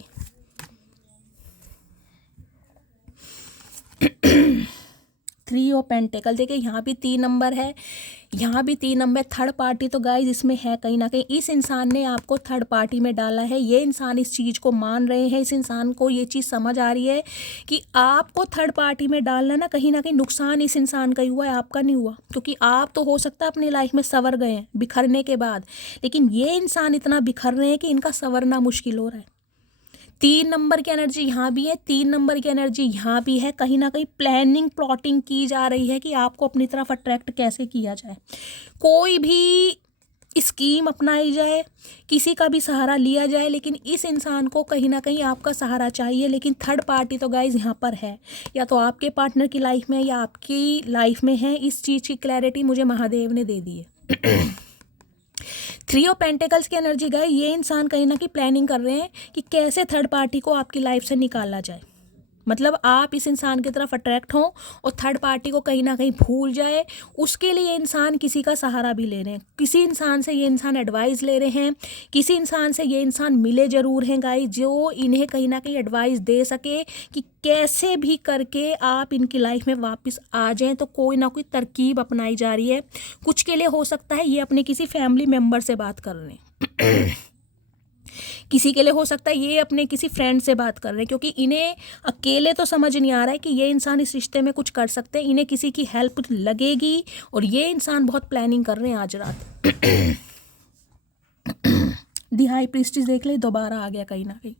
three of pentacles. देखिए यहाँ भी 3 नंबर है, यहाँ भी 3 नंबर। थर्ड पार्टी तो गाइज इसमें है कहीं ना कहीं। इस इंसान ने आपको थर्ड पार्टी में डाला है, ये इंसान इस चीज़ को मान रहे हैं, इस इंसान को ये चीज़ समझ आ रही है कि आपको थर्ड पार्टी में डालना ना कहीं नुकसान इस इंसान का ही हुआ है, आपका नहीं हुआ। क्योंकि आप तो हो सकता है अपनी लाइफ में संवर गए हैं बिखरने के बाद, लेकिन ये इंसान इतना बिखर रहे हैं कि इनका संवरना मुश्किल हो रहा है। 3 नंबर की एनर्जी यहाँ भी है, 3 नंबर की एनर्जी यहाँ भी है। कहीं ना कहीं प्लानिंग प्लॉटिंग की जा रही है कि आपको अपनी तरफ अट्रैक्ट कैसे किया जाए। कोई भी स्कीम अपनाई जाए, किसी का भी सहारा लिया जाए, लेकिन इस इंसान को कहीं ना कहीं आपका सहारा चाहिए। लेकिन थर्ड पार्टी तो गाइज यहाँ पर है, या तो आपके पार्टनर की लाइफ में या आपकी लाइफ में है। इस चीज़ की क्लैरिटी मुझे महादेव ने दे दी है। 3 ऑफ पेंटिकल्स की एनर्जी गए, ये इंसान कहीं ना कहीं प्लानिंग कर रहे हैं कि कैसे थर्ड पार्टी को आपकी लाइफ से निकाला जाए। मतलब आप इस इंसान की तरफ अट्रैक्ट हों और थर्ड पार्टी को कहीं ना कहीं भूल जाए। उसके लिए ये इंसान किसी का सहारा भी ले रहे हैं, किसी इंसान से ये इंसान एडवाइस ले रहे हैं, किसी इंसान से ये इंसान मिले ज़रूर हैं गाइस, जो इन्हें कहीं ना कहीं एडवाइस दे सके कि कैसे भी करके आप इनकी लाइफ में वापस आ जाएं। तो कोई ना कोई तरकीब अपनाई जा रही है। कुछ के लिए हो सकता है ये अपने किसी फैमिली मेम्बर से बात कर रहे हैं, किसी के लिए हो सकता है ये अपने किसी फ्रेंड से बात कर रहे हैं, क्योंकि इन्हें अकेले तो समझ नहीं आ रहा है कि ये इंसान इस रिश्ते में कुछ कर सकते हैं। इन्हें किसी की हेल्प लगेगी और ये इंसान बहुत प्लानिंग कर रहे हैं आज रात। दी हाई प्रीस्टिस देख ले, दोबारा आ गया कहीं ना कहीं।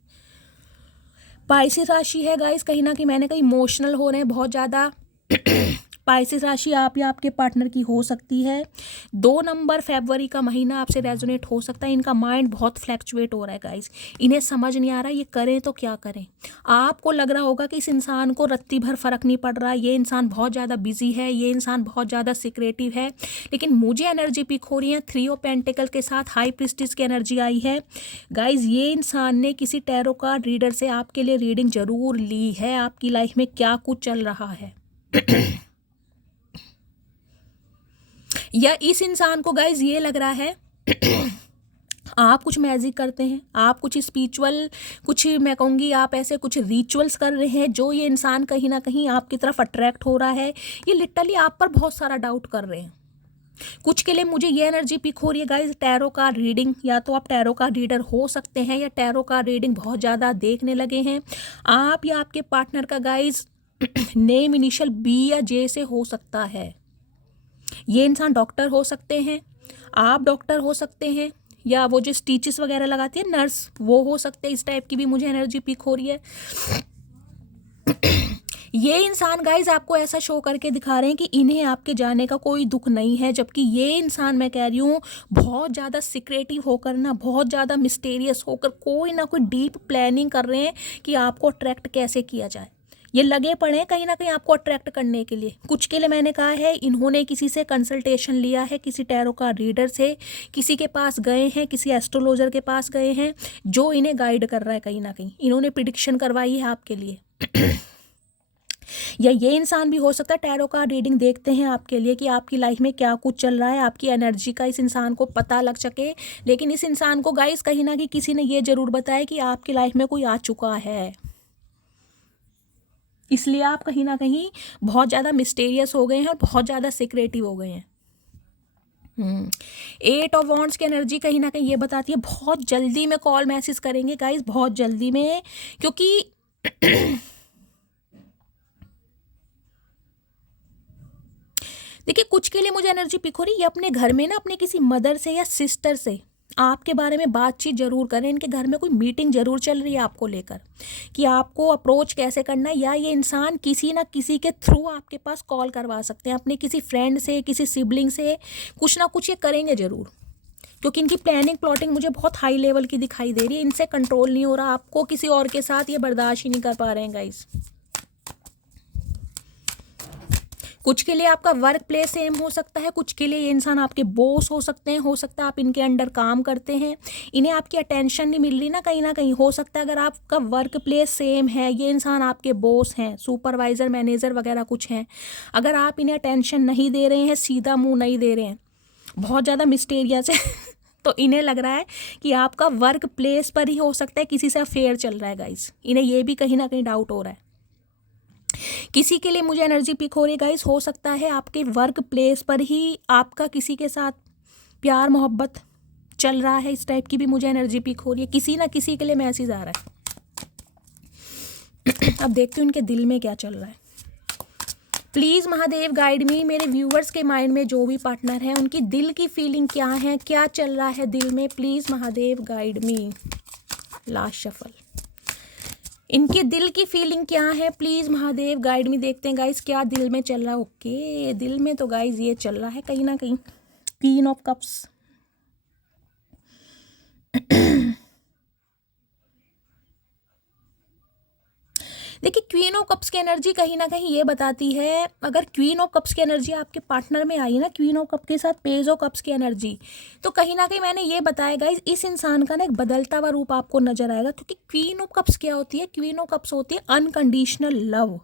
पाइसेस राशि है गाइस, कहीं ना कहीं मैंने कहीं इमोशनल हो रहे हैं बहुत ज़्यादा। पाइसेस राशि आप या आपके पार्टनर की हो सकती है। 2 नंबर फरवरी का महीना आपसे रेजोनेट हो सकता है। इनका माइंड बहुत फ्लैक्चुएट हो रहा है गाइस, इन्हें समझ नहीं आ रहा ये करें तो क्या करें। आपको लग रहा होगा कि इस इंसान को रत्ती भर फर्क नहीं पड़ रहा, ये इंसान बहुत ज़्यादा बिजी है, ये इंसान बहुत ज़्यादा सीक्रेटिव है, लेकिन मुझे एनर्जी पिक हो रही है 3 ऑफ पेंटिकल के साथ हाई प्रिस्टिस की एनर्जी आई है। गाइज ये इंसान ने किसी टैरो कार्ड रीडर से आपके लिए रीडिंग जरूर ली है, आपकी लाइफ में क्या कुछ चल रहा है। या इस इंसान को गाइज ये लग रहा है आप कुछ मैजिक करते हैं, आप कुछ स्पिरिचुअल, कुछ मैं कहूँगी आप ऐसे कुछ रिचुअल्स कर रहे हैं जो ये इंसान कहीं ना कहीं आपकी तरफ अट्रैक्ट हो रहा है। ये लिटरली आप पर बहुत सारा डाउट कर रहे हैं। कुछ के लिए मुझे ये एनर्जी पिक हो रही है गाइज टैरो का रीडिंग, या तो आप टैरो का रीडर हो सकते हैं या टैरो का रीडिंग बहुत ज़्यादा देखने लगे हैं। आप या आपके पार्टनर का गाइज नेम इनिशियल बी या जे से हो सकता है। ये इंसान डॉक्टर हो सकते हैं, आप डॉक्टर हो सकते हैं, या वो जो स्टिचेस वगैरह लगाती है नर्स वो हो सकते हैं। इस टाइप की भी मुझे एनर्जी पिक हो रही है। ये इंसान गाइज आपको ऐसा शो करके दिखा रहे हैं कि इन्हें आपके जाने का कोई दुख नहीं है, जबकि ये इंसान मैं कह रही हूँ बहुत ज़्यादा सीक्रेटिव होकर ना, बहुत ज़्यादा मिस्टेरियस होकर कोई ना कोई डीप प्लानिंग कर रहे हैं कि आपको अट्रैक्ट कैसे किया जाए। ये लगे पड़े हैं कहीं ना कहीं आपको अट्रैक्ट करने के लिए। कुछ के लिए मैंने कहा है इन्होंने किसी से कंसल्टेशन लिया है, किसी टैरो का रीडर से, किसी के पास गए हैं, किसी एस्ट्रोलॉजर के पास गए हैं जो इन्हें गाइड कर रहा है। कहीं ना कहीं इन्होंने प्रिडिक्शन करवाई है आपके लिए। या ये इंसान भी हो सकता है टैरो का रीडिंग देखते हैं आपके लिए कि आपकी लाइफ में क्या कुछ चल रहा है, आपकी एनर्जी का इस इंसान को पता लग सके। लेकिन इस इंसान को गाइस कहीं ना कहीं किसी ने ये जरूर बताया कि आपकी लाइफ में कोई आ चुका है, इसलिए आप कहीं ना कहीं बहुत ज़्यादा मिस्टेरियस हो गए हैं और बहुत ज़्यादा सीक्रेटिव हो गए हैं। 8 ऑफ वॉन्ड्स की एनर्जी कहीं ना कहीं ये बताती है बहुत जल्दी में कॉल मैसेज करेंगे गाइस, बहुत जल्दी में, क्योंकि देखिए कुछ के लिए मुझे एनर्जी पिक हो रही है ये अपने घर में ना अपने किसी मदर से या सिस्टर से आपके बारे में बातचीत जरूर करें। इनके घर में कोई मीटिंग जरूर चल रही है आपको लेकर कि आपको अप्रोच कैसे करना है, या ये इंसान किसी ना किसी के थ्रू आपके पास कॉल करवा सकते हैं, अपने किसी फ्रेंड से, किसी सिबलिंग से, कुछ ना कुछ ये करेंगे जरूर, क्योंकि इनकी प्लानिंग प्लॉटिंग मुझे बहुत हाई लेवल की दिखाई दे रही है। इनसे कंट्रोल नहीं हो रहा, आपको किसी और के साथ ये बर्दाश्त ही नहीं कर पा रहे हैं गाइस। कुछ के लिए आपका वर्क प्लेस सेम हो सकता है, कुछ के लिए ये इंसान आपके बॉस हो सकते हैं, हो सकता है आप इनके अंडर काम करते हैं, इन्हें आपकी अटेंशन नहीं मिल रही ना कहीं हो सकता है। अगर आपका वर्क प्लेस सेम है, ये इंसान आपके बॉस हैं, सुपरवाइजर, मैनेजर वगैरह कुछ हैं, अगर आप इन्हें अटेंशन नहीं दे रहे हैं, सीधा मुंह नहीं दे रहे हैं, बहुत ज़्यादा मिस्टीरियस है तो इन्हें लग रहा है कि आपका वर्क प्लेस पर ही हो सकता है किसी से अफेयर चल रहा है गाइस, इन्हें ये भी कहीं ना कहीं डाउट हो रहा है। किसी के लिए मुझे एनर्जी पिक हो रही है गाइस, हो सकता है आपके वर्क प्लेस पर ही आपका किसी के साथ प्यार मोहब्बत चल रहा है, इस टाइप की भी मुझे एनर्जी पिक हो रही है। किसी ना किसी के लिए मैसेज आ रहा है। अब देखते हैं उनके दिल में क्या चल रहा है। प्लीज़ महादेव गाइड मी, मेरे व्यूवर्स के माइंड में जो भी पार्टनर है उनकी दिल की फीलिंग क्या है, क्या चल रहा है दिल में, please Mahadev guide me. Last shuffle, इनके दिल की फीलिंग क्या है, प्लीज़ महादेव गाइड में। देखते हैं गाइस क्या दिल में चल रहा है। ओके, दिल में तो गाइस ये चल रहा है कहीं ना कहीं क्वीन ऑफ कप्स। देखिए क्वीन ऑफ कप्स की एनर्जी कहीं ना कहीं ये बताती है, अगर क्वीन ऑफ कप्स की एनर्जी आपके पार्टनर में आई ना, क्वीन ऑफ कप के साथ पेज ऑफ कप्स की एनर्जी, तो कहीं ना कहीं मैंने ये बताया गाइस इस इंसान का ना एक बदलता हुआ रूप आपको नजर आएगा। क्योंकि क्वीन ऑफ कप्स क्या होती है, क्वीन ऑफ कप्स होती है अनकंडीशनल लव।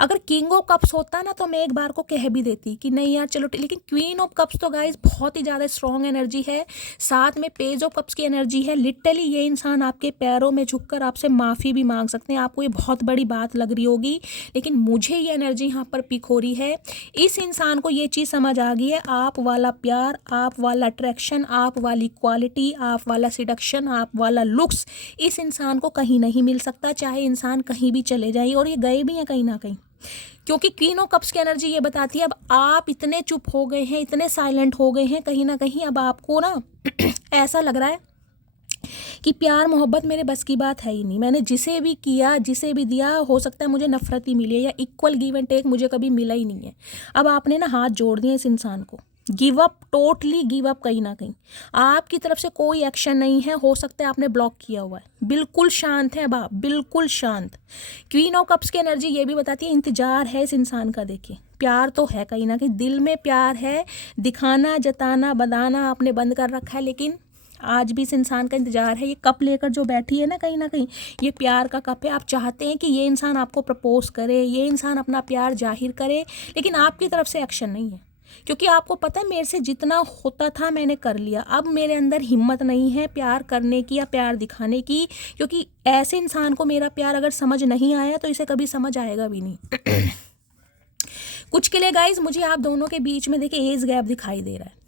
अगर किंग ऑफ कप्स होता ना तो मैं एक बार को कह भी देती कि नहीं यार चलो, लेकिन क्वीन ऑफ कप्स तो गाइस बहुत ही ज़्यादा स्ट्रॉन्ग एनर्जी है, साथ में पेज ऑफ कप्स की एनर्जी है। लिटरली ये इंसान आपके पैरों में झुककर आपसे माफ़ी भी मांग सकते हैं। आपको ये बहुत बड़ी बात लग रही होगी, लेकिन मुझे ये एनर्जी यहाँ पर पिक हो रही है। इस इंसान को ये चीज़ समझ आ गई है, आप वाला प्यार, आप वाला अट्रैक्शन, आप वाली क्वालिटी, आप वाला सिडक्शन, आप वाला लुक्स इस इंसान को कहीं नहीं मिल सकता, चाहे इंसान कहीं भी चले जाए। और ये गए भी हैं कहीं ना कहीं, क्योंकि क्वीन ऑफ कप्स की एनर्जी ये बताती है अब आप इतने चुप हो गए हैं, इतने साइलेंट हो गए हैं, कहीं ना कहीं अब आपको ना ऐसा लग रहा है कि प्यार मोहब्बत मेरे बस की बात है ही नहीं। मैंने जिसे भी किया, जिसे भी दिया, हो सकता है मुझे नफरत ही मिली है या इक्वल गिव एंड टेक मुझे कभी मिला ही नहीं है। अब आपने ना हाथ जोड़ दिए इस इंसान को, give up, totally give up. कहीं ना कहीं आपकी तरफ से कोई एक्शन नहीं है, हो सकता है आपने ब्लॉक किया हुआ है। बिल्कुल शांत है अब आप, बिल्कुल शांत। क्वीन ऑफ कप्स की एनर्जी ये भी बताती है इंतजार है इस इंसान का। देखिए प्यार तो है, कहीं ना कहीं दिल में प्यार है, दिखाना जताना बताना आपने बंद कर रखा है, लेकिन आज भी इस इंसान का इंतजार है। ये कप लेकर जो बैठी है ना कहीं ये प्यार का कप है। आप चाहते हैं कि ये इंसान आपको प्रपोज करे, ये इंसान अपना प्यार जाहिर करे, लेकिन आपकी तरफ से एक्शन नहीं है, क्योंकि आपको पता है मेरे से जितना होता था मैंने कर लिया। अब मेरे अंदर हिम्मत नहीं है प्यार करने की या प्यार दिखाने की, क्योंकि ऐसे इंसान को मेरा प्यार अगर समझ नहीं आया तो इसे कभी समझ आएगा भी नहीं। कुछ के लिए गाइज मुझे आप दोनों के बीच में देखिए एज गैप दिखाई दे रहा है।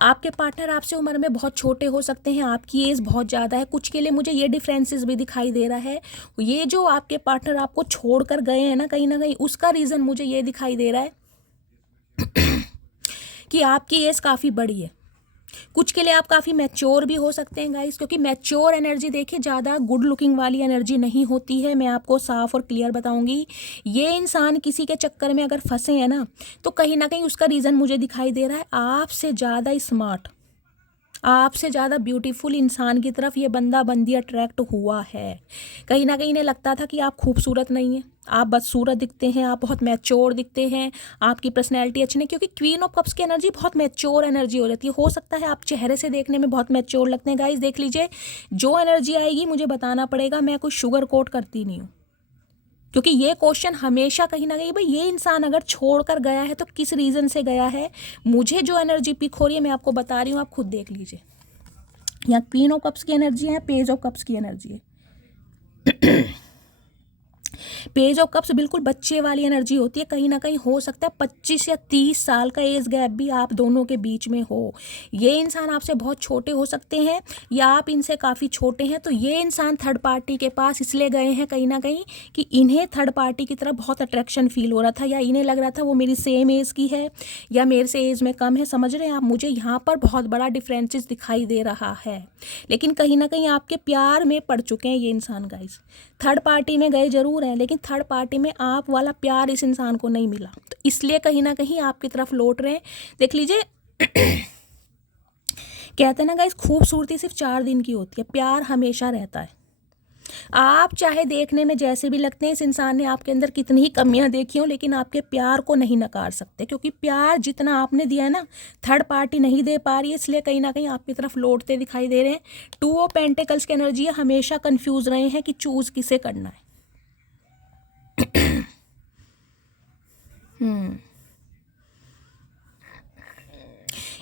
आपके पार्टनर आपसे उम्र में बहुत छोटे हो सकते हैं, आपकी एज बहुत ज़्यादा है। कुछ के लिए मुझे ये डिफरेंसेस भी दिखाई दे रहा है। ये जो आपके पार्टनर आपको छोड़ कर गए हैं ना कहीं उसका रीज़न मुझे ये दिखाई दे रहा है कि आपकी एज काफ़ी बड़ी है। कुछ के लिए आप काफ़ी मैच्योर भी हो सकते हैं गाइस, क्योंकि मैच्योर एनर्जी देखिए ज़्यादा गुड लुकिंग वाली एनर्जी नहीं होती है। मैं आपको साफ और क्लियर बताऊंगी। ये इंसान किसी के चक्कर में अगर फंसे हैं ना, तो कहीं ना कहीं उसका रीज़न मुझे दिखाई दे रहा है आपसे ज़्यादा स्मार्ट, आपसे ज़्यादा ब्यूटीफुल इंसान की तरफ ये बंदा बंदी अट्रैक्ट हुआ है। कहीं ना कहीं इन्हें लगता था कि आप खूबसूरत नहीं हैं, आप बदसूरत दिखते हैं, आप बहुत मैच्योर दिखते हैं, आपकी पर्सनैलिटी अच्छी नहीं, क्योंकि क्वीन ऑफ कप्स की एनर्जी बहुत मैच्योर एनर्जी हो जाती है। हो सकता है आप चेहरे से देखने में बहुत मैच्योर लगते हैं गाइस। देख लीजिए जो एनर्जी आएगी मुझे बताना पड़ेगा, मैं कोई शुगर कोट करती नहीं हूँ, क्योंकि ये क्वेश्चन हमेशा कहीं ना कहीं भाई ये इंसान अगर छोड़कर गया है तो किस रीज़न से गया है। मुझे जो एनर्जी पिक हो रही है मैं आपको बता रही हूँ, आप खुद देख लीजिए। यहाँ क्वीन ऑफ कप्स की एनर्जी है, पेज ऑफ कप्स की एनर्जी है। पेज ऑफ कप्स बिल्कुल बच्चे वाली एनर्जी होती है। कहीं ना कहीं हो सकता है 25 या 30 साल का एज गैप भी आप दोनों के बीच में हो। ये इंसान आपसे बहुत छोटे हो सकते हैं या आप इनसे काफ़ी छोटे हैं। तो ये इंसान थर्ड पार्टी के पास इसलिए गए हैं कहीं ना कहीं कि इन्हें थर्ड पार्टी की तरफ बहुत अट्रैक्शन फील हो रहा था, या इन्हें लग रहा था वो मेरी सेम एज की है या मेरे से एज में कम है। समझ रहे हैं आप, मुझे यहाँ पर बहुत बड़ा डिफरेंसेस दिखाई दे रहा है। लेकिन कहीं ना कहीं आपके प्यार में पड़ चुके हैं ये इंसान गाइस। थर्ड पार्टी में गए जरूर हैं, लेकिन थर्ड पार्टी में आप वाला प्यार इस इंसान को नहीं मिला, तो इसलिए कहीं ना कहीं आपकी तरफ लौट रहे हैं। देख लीजिए कहते हैं ना गाइस, खूबसूरती सिर्फ 4 दिन की होती है, प्यार हमेशा रहता है। आप चाहे देखने में जैसे भी लगते हैं, इस इंसान ने आपके अंदर कितनी ही कमियां देखी हो, लेकिन आपके प्यार को नहीं नकार सकते, क्योंकि प्यार जितना आपने दिया है ना थर्ड पार्टी नहीं दे पा रही है, इसलिए कहीं ना कहीं आपकी तरफ लौटते दिखाई दे रहे हैं। 2 ऑफ पेंटिकल्स की एनर्जी है, हमेशा कंफ्यूज रहे हैं कि चूज किसे करना है।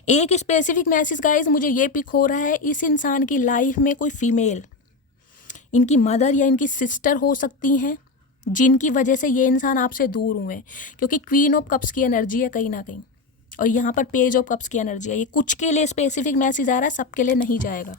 एक स्पेसिफिक मैसेज गाइज मुझे ये पिक हो रहा है, इस इंसान की लाइफ में कोई फीमेल, इनकी मदर या इनकी सिस्टर हो सकती हैं, जिनकी वजह से ये इंसान आपसे दूर हुए हैं, क्योंकि क्वीन ऑफ कप्स की एनर्जी है कहीं ना कहीं, और यहाँ पर पेज ऑफ कप्स की एनर्जी है। ये कुछ के लिए स्पेसिफिक मैसेज आ रहा है, सबके लिए नहीं जाएगा।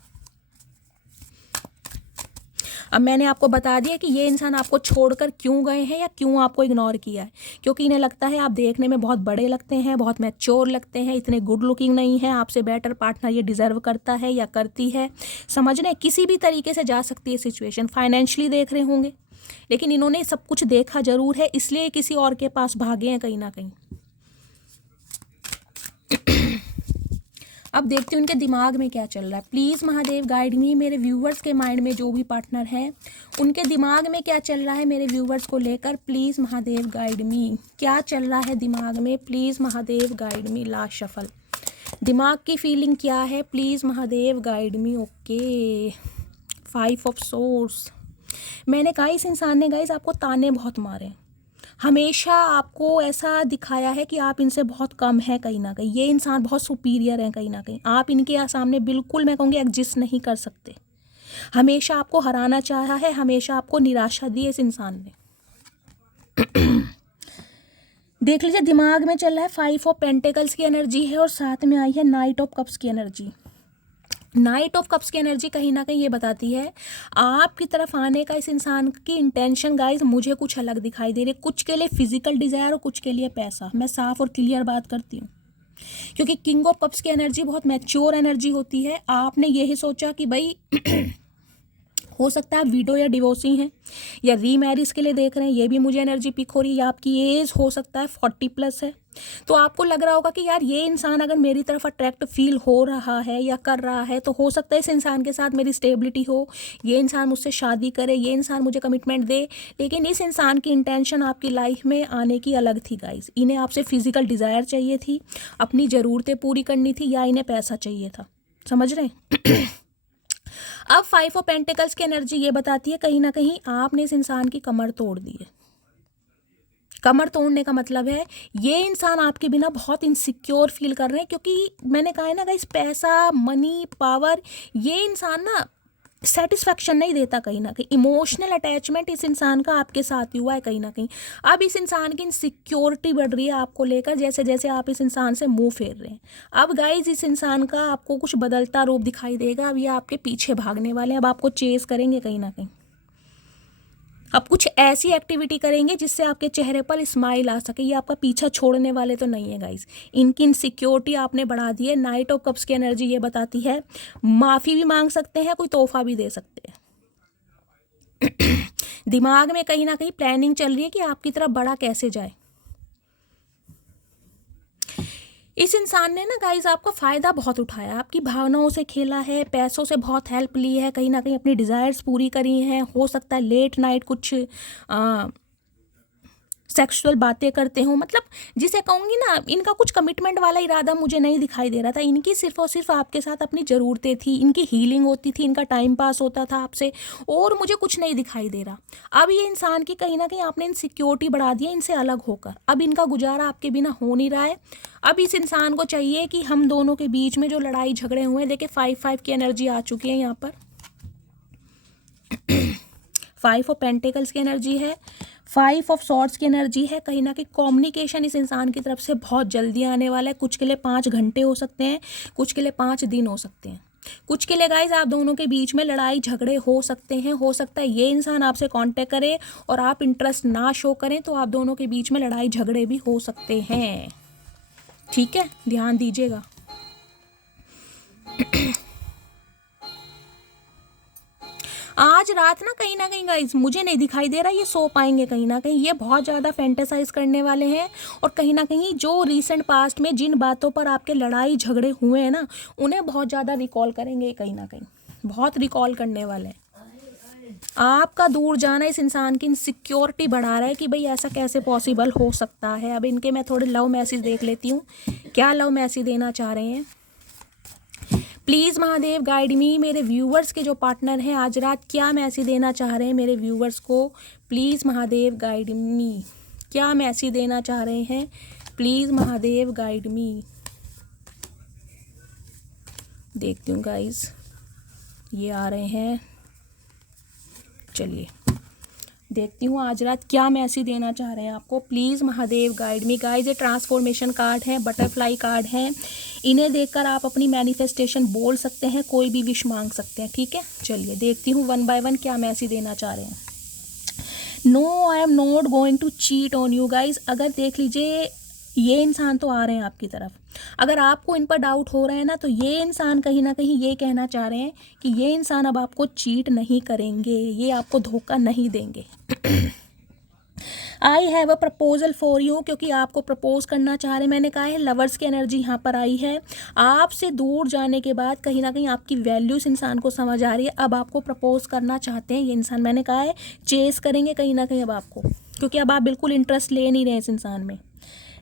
अब मैंने आपको बता दिया कि ये इंसान आपको छोड़कर क्यों गए हैं या क्यों आपको इग्नोर किया है, क्योंकि इन्हें लगता है आप देखने में बहुत बड़े लगते हैं, बहुत मैच्योर लगते हैं, इतने गुड लुकिंग नहीं है, आपसे बेटर पार्टनर ये डिजर्व करता है या करती है। समझ रहे, किसी भी तरीके से जा सकती है सिचुएशन। फाइनेंशियली देख रहे होंगे, लेकिन इन्होंने सब कुछ देखा जरूर है, इसलिए किसी और के पास भागे हैं कहीं ना कहीं। अब देखते हैं उनके दिमाग में क्या चल रहा है। प्लीज़ महादेव गाइड मी, मेरे व्यूवर्स के माइंड में जो भी पार्टनर है उनके दिमाग में क्या चल रहा है मेरे व्यूवर्स को लेकर। प्लीज़ महादेव गाइड मी, क्या चल रहा है दिमाग में, please Mahadev guide me. Last shuffle, दिमाग की फीलिंग क्या है, please Mahadev guide me. Okay, 5 of source. मैंने कहा इस इंसान ने गाइस आपको ताने बहुत मारे, हमेशा आपको ऐसा दिखाया है कि आप इनसे बहुत कम है कहीं ना कहीं। ये इंसान बहुत सुपीरियर है कहीं ना कहीं, आप इनके सामने बिल्कुल मैं कहूँगी एग्जिस्ट नहीं कर सकते। हमेशा आपको हराना चाहा है, हमेशा आपको निराशा दी है इस इंसान ने। देख लीजिए दिमाग में चल रहा है 5 ऑफ पेंटिकल्स की एनर्जी है, और साथ में आई है नाइट ऑफ कप्स की एनर्जी। नाइट ऑफ कप्स की एनर्जी कहीं ना कहीं ये बताती है आपकी तरफ आने का इस इंसान की इंटेंशन गाइस मुझे कुछ अलग दिखाई दे रही है। कुछ के लिए फिजिकल डिजायर और कुछ के लिए पैसा। मैं साफ और क्लियर बात करती हूँ, क्योंकि किंग ऑफ कप्स की एनर्जी बहुत मैच्योर एनर्जी होती है। आपने यही सोचा कि भाई हो सकता है आप विडो या डिवोर्सी हैं या रीमैरिज के लिए देख रहे हैं, ये भी मुझे एनर्जी पिक हो रही है। या आपकी एज हो सकता है 40+ है, तो आपको लग रहा होगा कि यार ये इंसान अगर मेरी तरफ अट्रैक्ट फील हो रहा है या कर रहा है तो हो सकता है इस इंसान के साथ मेरी स्टेबिलिटी हो, ये इंसान मुझसे शादी करे, ये इंसान मुझे कमिटमेंट दे। लेकिन इस इंसान की इंटेंशन आपकी लाइफ में आने की अलग थी गाइज। इन्हें आपसे फिजिकल डिज़ायर चाहिए थी, अपनी ज़रूरतें पूरी करनी थी, या इन्हें पैसा चाहिए था। समझ रहे हैं? अब 5 ऑफ पेंटिकल्स की एनर्जी ये बताती है कहीं ना कहीं आपने इस इंसान की कमर तोड़ दी है। कमर तोड़ने का मतलब है ये इंसान आपके बिना बहुत इनसिक्योर फील कर रहे हैं, क्योंकि मैंने कहा है ना गाइस, पैसा, मनी, पावर, ये इंसान ना सेटिस्फैक्शन नहीं देता। कहीं ना कहीं इमोशनल अटैचमेंट इस इंसान का आपके साथ ही हुआ है कहीं ना कहीं। अब इस इंसान की इनसिक्योरिटी बढ़ रही है आपको लेकर, जैसे जैसे आप इस इंसान से मुंह फेर रहे हैं। अब गाइज इस इंसान का आपको कुछ बदलता रूप दिखाई देगा। अब ये आपके पीछे भागने वाले हैं, अब आपको चेस करेंगे कहीं ना कहीं। अब कुछ ऐसी एक्टिविटी करेंगे जिससे आपके चेहरे पर स्माइल आ सके। ये आपका पीछा छोड़ने वाले तो नहीं है गाइस। इनकी इनसिक्योरिटी आपने बढ़ा दी है। नाइट ऑफ कप्स की एनर्जी ये बताती है माफ़ी भी मांग सकते हैं, कोई तोहफा भी दे सकते हैं। दिमाग में कहीं ना कहीं प्लानिंग चल रही है कि आपकी तरफ बढ़ा कैसे जाए। इस इंसान ने ना गाइज आपका फ़ायदा बहुत उठाया, आपकी भावनाओं से खेला है, पैसों से बहुत हेल्प ली है, कहीं ना कहीं अपनी डिज़ायर्स पूरी करी हैं। हो सकता है लेट नाइट कुछ सेक्सुअल बातें करते हो, मतलब जिसे कहूँगी ना, इनका कुछ कमिटमेंट वाला इरादा मुझे नहीं दिखाई दे रहा था। इनकी सिर्फ और सिर्फ आपके साथ अपनी ज़रूरतें थी, इनकी हीलिंग होती थी, इनका टाइम पास होता था आपसे, और मुझे कुछ नहीं दिखाई दे रहा। अब ये इंसान की कहीं ना कहीं आपने इनसिक्योरिटी बढ़ा दी है इनसे अलग होकर। अब इनका गुजारा आपके बिना हो नहीं रहा है। अब इस इंसान को चाहिए कि हम दोनों के बीच में जो लड़ाई झगड़े हुए हैं, देखिए 5-5 की एनर्जी आ चुकी है यहाँ पर। 5 ऑफ पेंटिकल्स की एनर्जी है, 5 ऑफ सॉर्ड्स की एनर्जी है। कहीं ना कहीं कम्युनिकेशन इस इंसान की तरफ से बहुत जल्दी आने वाला है। कुछ के लिए 5 घंटे हो सकते हैं, कुछ के लिए 5 दिन हो सकते हैं, कुछ के लिए गाइज आप दोनों के बीच में लड़ाई झगड़े हो सकते हैं। हो सकता है ये इंसान आपसे कांटेक्ट करे और आप इंटरेस्ट ना शो करें, तो आप दोनों के बीच में लड़ाई झगड़े भी हो सकते हैं। ठीक है, ध्यान दीजिएगा। आज रात ना कहीं गाइज मुझे नहीं दिखाई दे रहा ये सो पाएंगे। कहीं ना कहीं ये बहुत ज़्यादा फैंटेसाइज करने वाले हैं, और कहीं ना कहीं जो रीसेंट पास्ट में जिन बातों पर आपके लड़ाई झगड़े हुए हैं ना, उन्हें बहुत ज़्यादा रिकॉल करेंगे। कहीं ना कहीं बहुत रिकॉल करने वाले हैं। आपका दूर जाना इस इंसान की इनसिक्योरिटी बढ़ा रहा है कि भाई ऐसा कैसे पॉसिबल हो सकता है। अब इनके मैं थोड़े लव मैसेज देख लेती हूँ, क्या लव मैसेज देना चाह रहे हैं। प्लीज़ महादेव गाइड मी। मेरे व्यूवर्स के जो पार्टनर हैं आज रात क्या मैसेज देना चाह रहे हैं मेरे व्यूवर्स को। प्लीज़ महादेव गाइड मी, क्या मैसेज देना चाह रहे हैं। प्लीज़ महादेव गाइड मी। देखती हूँ गाइज, ये आ रहे हैं। चलिए देखती हूँ आज रात क्या मैसेज देना चाह रहे हैं आपको। Please Mahadev guide me. Guys ये ट्रांसफॉर्मेशन कार्ड है, बटरफ्लाई कार्ड है। इन्हें देखकर आप अपनी मैनिफेस्टेशन बोल सकते हैं, कोई भी विश मांग सकते हैं। ठीक है, चलिए देखती हूँ 1 बाय 1 क्या मैसेज देना चाह रहे हैं। No I am not going to cheat on you guys. अगर देख लीजिए ये इंसान तो आ रहे हैं आपकी तरफ। अगर आपको इन पर डाउट हो रहा है ना, तो ये इंसान कहीं ना कहीं ये कहना चाह रहे हैं कि ये इंसान अब आपको चीट नहीं करेंगे, ये आपको धोखा नहीं देंगे। I have a proposal for you, क्योंकि आपको प्रपोज करना चाह रहे हैं। मैंने कहा है लवर्स की एनर्जी यहाँ पर आई है। आपसे दूर जाने के बाद कहीं ना कहीं आपकी वैल्यूज इंसान को समझ आ रही है। अब आपको प्रपोज करना चाहते हैं ये इंसान। मैंने कहा है चेस करेंगे कहीं ना कहीं अब आपको, क्योंकि अब आप बिल्कुल इंटरेस्ट ले नहीं रहे इस इंसान में।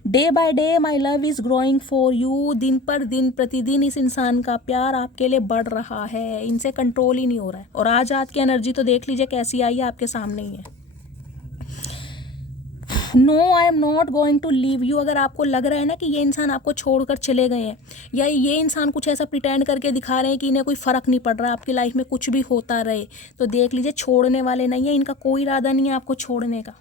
Day by day my love is growing for you. दिन पर दिन प्रतिदिन इस इंसान का प्यार आपके लिए बढ़ रहा है, इनसे कंट्रोल ही नहीं हो रहा है। और आज रात की एनर्जी तो देख लीजिए कैसी आई है, आपके सामने ही है। No I am not going to leave you. अगर आपको लग रहा है ना कि ये इंसान आपको छोड़कर चले गए हैं, या ये इंसान कुछ ऐसा प्रिटेंड करके दिखा रहे हैं कि इन्हें कोई फ़र्क नहीं पड़ रहा, आपकी लाइफ में कुछ भी होता रहे, तो देख लीजिए छोड़ने वाले नहीं है। इनका कोई इरादा नहीं है आपको छोड़ने का।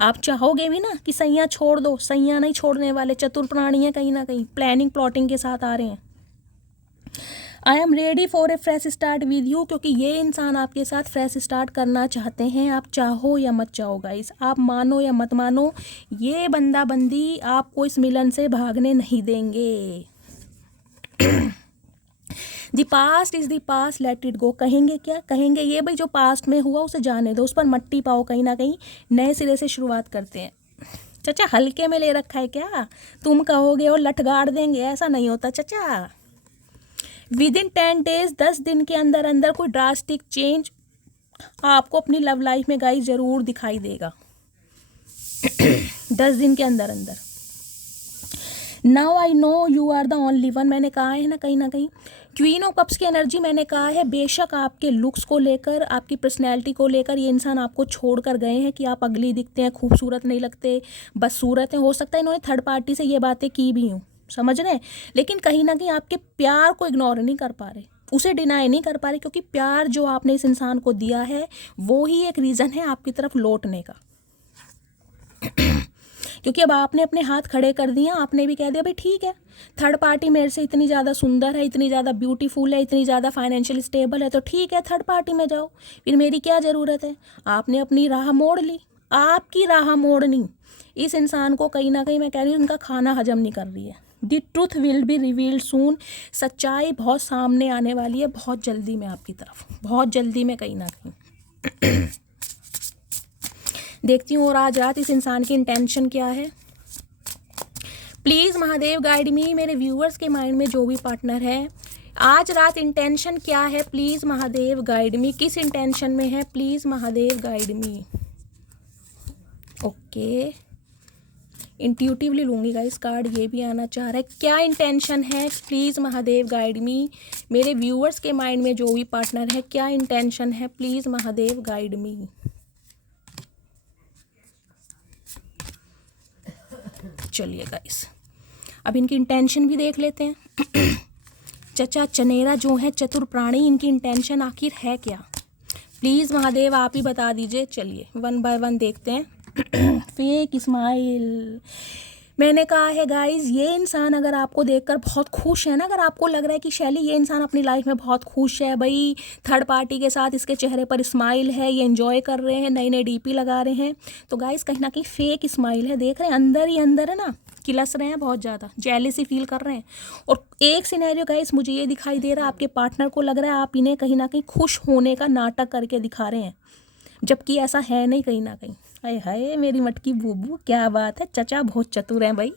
आप चाहोगे भी ना कि सैया छोड़ दो, सैया नहीं छोड़ने वाले, चतुर प्राणी है, कहीं ना कहीं प्लानिंग प्लॉटिंग के साथ आ रहे हैं। I am ready for a fresh start with you, क्योंकि ये इंसान आपके साथ फ्रेश स्टार्ट करना चाहते हैं, आप चाहो या मत चाहो गाइस, आप मानो या मत मानो, ये बंदा बंदी आपको इस मिलन से भागने नहीं देंगे। The past is the past, let it go. कहेंगे क्या? कहेंगे ये भाई जो पास्ट में हुआ उसे जाने दो, उस पर मट्टी पाओ, कहीं ना कहीं नए सिरे से शुरुआत करते हैं। चचा हल्के में ले रखा है क्या? तुम कहोगे और लठ गाड़ देंगे, ऐसा नहीं होता चचा। विद इन 10 days, 10 दिन के अंदर अंदर कोई ड्रास्टिक चेंज आपको अपनी लव लाइफ में गाइस जरूर दिखाई देगा। 10 दिन के अंदर अंदर। Now I know you are the only one, मैंने कहा है ना कहीं क्वीन ऑफ कप्स की एनर्जी मैंने कहा है, बेशक आपके लुक्स को लेकर, आपकी पर्सनैलिटी को लेकर ये इंसान आपको छोड़ कर गए हैं कि आप अगली दिखते हैं, खूबसूरत नहीं लगते, बस सूरत हैं। हो सकता है इन्होंने थर्ड पार्टी से ये बातें की भी हों, समझ रहे हैं, लेकिन कहीं ना कहीं आपके प्यार को इग्नोर नहीं कर पा रहे, उसे डिनाई नहीं कर पा रहे, क्योंकि प्यार जो आपने इस इंसान को दिया है वो ही एक रीज़न है आपकी तरफ लौटने का। क्योंकि अब आपने अपने हाथ खड़े कर दिए, आपने भी कह दिया भाई ठीक है, थर्ड पार्टी मेरे से इतनी ज़्यादा सुंदर है, इतनी ज़्यादा ब्यूटीफुल है, इतनी ज़्यादा फाइनेंशियल स्टेबल है, तो ठीक है थर्ड पार्टी में जाओ, फिर मेरी क्या ज़रूरत है। आपने अपनी राह मोड़ ली, आपकी राह मोड़नी इस इंसान को कहीं ना कहीं मैं कह रही हूँ उनका खाना हजम नहीं कर रही है। The truth will be revealed soon, सच्चाई बहुत सामने आने वाली है बहुत जल्दी में आपकी तरफ, बहुत जल्दी में कहीं ना कहीं। देखती हूँ और आज रात इस इंसान की इंटेंशन क्या है। प्लीज़ महादेव गाइड मी, मेरे व्यूअर्स के माइंड में जो भी पार्टनर है, आज रात इंटेंशन क्या है, प्लीज़ महादेव गाइड मी, किस इंटेंशन में है, please Mahadev guide me. Okay, intuitively लूँगी गाइस कार्ड, ये भी आना चाह रहा है, क्या इंटेंशन है, प्लीज़ महादेव गाइड मी, मेरे व्यूअर्स के माइंड में जो भी पार्टनर है क्या इंटेंशन है, प्लीज़ महादेव गाइड मी। चलिए गाइस अब इनकी इंटेंशन भी देख लेते हैं। चचा चनेरा जो है चतुर प्राणी, इनकी इंटेंशन आखिर है क्या, प्लीज़ महादेव आप ही बता दीजिए। चलिए 1 by 1 देखते हैं। फेक स्माइल, मैंने कहा है गाइस, ये इंसान अगर आपको देखकर बहुत खुश है ना, अगर आपको लग रहा है कि शैली ये इंसान अपनी लाइफ में बहुत खुश है भाई, थर्ड पार्टी के साथ इसके चेहरे पर स्माइल है, ये एंजॉय कर रहे हैं, नए नए डीपी लगा रहे हैं, तो गाइस कहीं ना कहीं फेक स्माइल है, देख रहे हैं अंदर ही अंदर है ना, किलस रहे हैं बहुत ज़्यादा, जेलसी फील कर रहे हैं। और एक सिनेरियो गाइस मुझे ये दिखाई दे रहा है, आपके पार्टनर को लग रहा है आप इन्हें कहीं ना कहीं खुश होने का नाटक करके दिखा रहे हैं, जबकि ऐसा है नहीं कहीं ना कहीं। हाय हाय मेरी मटकी बूबू, क्या बात है, चचा बहुत चतुर हैं भाई।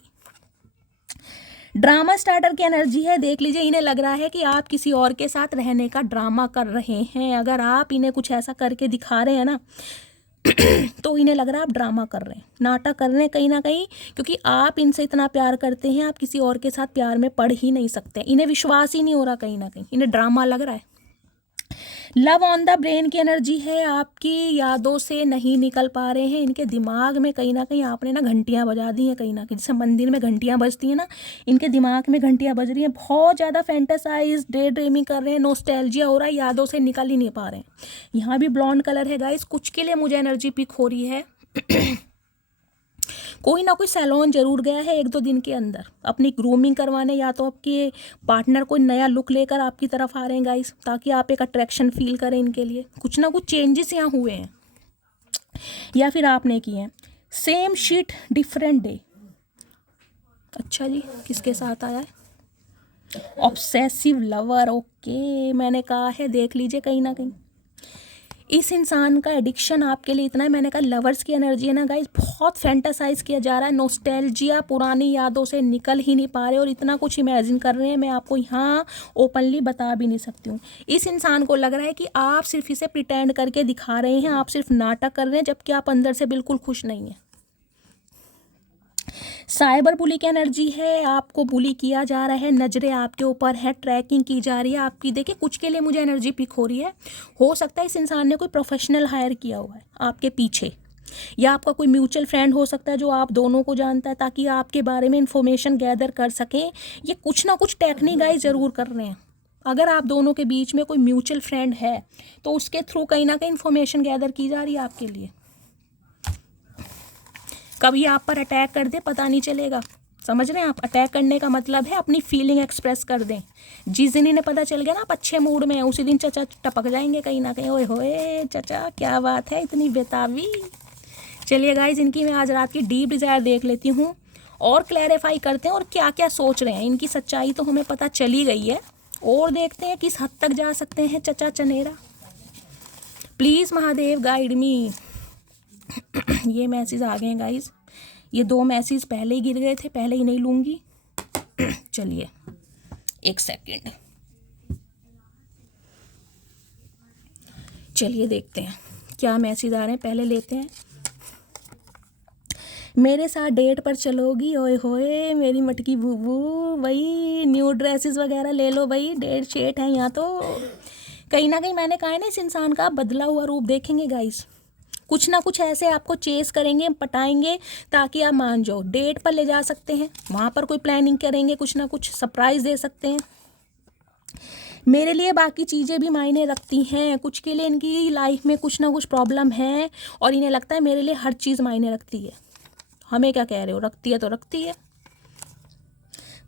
ड्रामा स्टार्टर की एनर्जी है, देख लीजिए, इन्हें लग रहा है कि आप किसी और के साथ रहने का ड्रामा कर रहे हैं। अगर आप इन्हें कुछ ऐसा करके दिखा रहे हैं ना तो इन्हें लग रहा है आप ड्रामा कर रहे हैं, नाटक कर रहे हैं कहीं ना कहीं, क्योंकि आप इनसे इतना प्यार करते हैं, आप किसी और के साथ प्यार में पड़ ही नहीं सकते। इन्हें विश्वास ही नहीं हो रहा कहीं ना कहीं, इन्हें ड्रामा लग रहा है। लव ऑन द ब्रेन की एनर्जी है, आपकी यादों से नहीं निकल पा रहे हैं, इनके दिमाग में कहीं ना कहीं आपने ना घंटियां बजा दी हैं, कहीं ना कहीं जैसे मंदिर में घंटियां बजती हैं ना, इनके दिमाग में घंटियां बज रही हैं, बहुत ज़्यादा फैंटासाइज डे ड्रीमिंग कर रहे हैं, नोस्टैल्जिया हो रहा है, यादों से निकल ही नहीं पा रहे हैं। यहाँ भी ब्लॉन्ड कलर है गाइस, कुछ के लिए मुझे एनर्जी पिक हो रही है। कोई ना कोई सैलून जरूर गया है 1-2 दिन के अंदर अपनी ग्रूमिंग करवाने, या तो आपके पार्टनर कोई नया लुक लेकर आपकी तरफ आ रहे हैं गाइस, ताकि आप एक अट्रैक्शन फील करें इनके लिए। कुछ ना कुछ चेंजेस यहाँ हुए हैं, या फिर आपने किए हैं। सेम शीट डिफरेंट डे, अच्छा जी किसके साथ आया है, ऑब्सेसिव लवर। ओके, मैंने कहा है देख लीजिए, कहीं ना कहीं इस इंसान का एडिक्शन आपके लिए इतना है, मैंने कहा लवर्स की एनर्जी है ना गाइस, बहुत फैंटासाइज किया जा रहा है, नोस्टैल्जिया, पुरानी यादों से निकल ही नहीं पा रहे और इतना कुछ इमेजिन कर रहे हैं, मैं आपको यहाँ ओपनली बता भी नहीं सकती हूँ। इस इंसान को लग रहा है कि आप सिर्फ इसे प्रिटेंड करके दिखा रहे हैं, आप सिर्फ नाटक कर रहे हैं, जबकि आप अंदर से बिल्कुल खुश नहीं हैं। साइबर बुली की एनर्जी है, आपको बुली किया जा रहा है, नजरें आपके ऊपर है, ट्रैकिंग की जा रही है आपकी। देखिए कुछ के लिए मुझे एनर्जी पिक हो रही है, हो सकता है इस इंसान ने कोई प्रोफेशनल हायर किया हुआ है आपके पीछे, या आपका कोई म्यूचुअल फ्रेंड हो सकता है जो आप दोनों को जानता है, ताकि आपके बारे में इंफॉर्मेशन गैदर कर सकें। ये कुछ ना कुछ टेक्निक गाइस ज़रूर कर रहे हैं। अगर आप दोनों के बीच में कोई म्यूचुअल फ्रेंड है तो उसके थ्रू कहीं ना कहीं इंफॉर्मेशन गैदर की जा रही है आपके लिए, कभी आप पर अटैक कर दे पता नहीं चलेगा, समझ रहे हैं आप? अटैक करने का मतलब है अपनी फीलिंग एक्सप्रेस कर दें। जिस दिन इन्हें पता चल गया ना आप अच्छे मूड में हैं, उसी दिन चचा टपक जाएंगे कहीं ना कहीं। ओए होए चचा क्या बात है, इतनी बेताबी। चलिए गाइज, इनकी मैं आज रात की डीप डिज़ायर देख लेती हूँ और क्लैरिफाई करते हैं और क्या क्या सोच रहे हैं। इनकी सच्चाई तो हमें पता चली गई है, और देखते हैं किस हद तक जा सकते हैं चचा चनेरा। Please Mahadev guide me. ये मैसेज आ गए हैं गाइज, ये 2 मैसेज पहले ही गिर गए थे, पहले ही नहीं लूँगी। चलिए 1 सेकेंड, चलिए देखते हैं क्या मैसेज आ रहे हैं, पहले लेते हैं। मेरे साथ डेट पर चलोगी? ओए होए मेरी मटकी बूबू, भाई न्यू ड्रेसेस वगैरह ले लो भाई, डेट शेट है यहाँ तो। कहीं ना कहीं मैंने कहा है ना, इस इंसान का बदला हुआ रूप देखेंगे गाइस। कुछ ना कुछ ऐसे आपको चेस करेंगे, पटाएंगे ताकि आप मान जाओ। डेट पर ले जा सकते हैं, वहाँ पर कोई प्लानिंग करेंगे, कुछ ना कुछ सरप्राइज़ दे सकते हैं। मेरे लिए बाकी चीज़ें भी मायने रखती हैं। कुछ के लिए इनकी लाइफ में कुछ ना कुछ प्रॉब्लम है और इन्हें लगता है मेरे लिए हर चीज़ मायने रखती है। हमें क्या कह रहे हो, रखती है तो रखती है।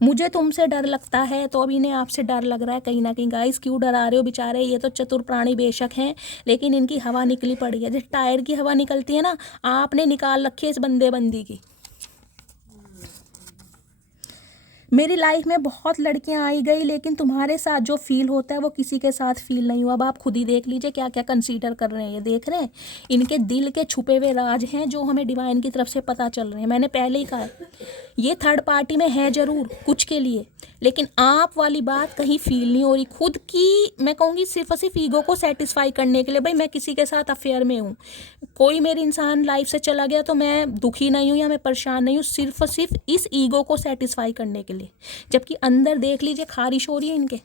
मुझे तुमसे डर लगता है, तो अब इन्हें आपसे डर लग रहा है कहीं ना कहीं। गाइस क्यों डरा रहे हो बेचारे, ये तो चतुर प्राणी बेशक हैं, लेकिन इनकी हवा निकली पड़ी है। जैसे टायर की हवा निकलती है ना, आपने निकाल रखी है इस बंदे बंदी की। मेरी लाइफ में बहुत लड़कियां आई गई, लेकिन तुम्हारे साथ जो फील होता है वो किसी के साथ फील नहीं हुआ। अब आप खुद ही देख लीजिए क्या क्या कंसीडर कर रहे हैं। ये देख रहे हैं, इनके दिल के छुपे हुए राज हैं जो हमें डिवाइन की तरफ से पता चल रहे हैं। मैंने पहले ही कहा है, ये थर्ड पार्टी में है ज़रूर कुछ के लिए, लेकिन आप वाली बात कहीं फील नहीं हो रही। खुद की मैं कहूँगी सिर्फ और सिर्फ ईगो को सेटिस्फाई करने के लिए, भाई मैं किसी के साथ अफेयर में हूँ, कोई मेरी इंसान लाइफ से चला गया तो मैं दुखी नहीं हूँ या मैं परेशान नहीं हूँ, सिर्फ और सिर्फ इस ईगो को सेटिस्फाई करने के लिए। जबकि अंदर देख लीजिए खारिश हो रही है इनके।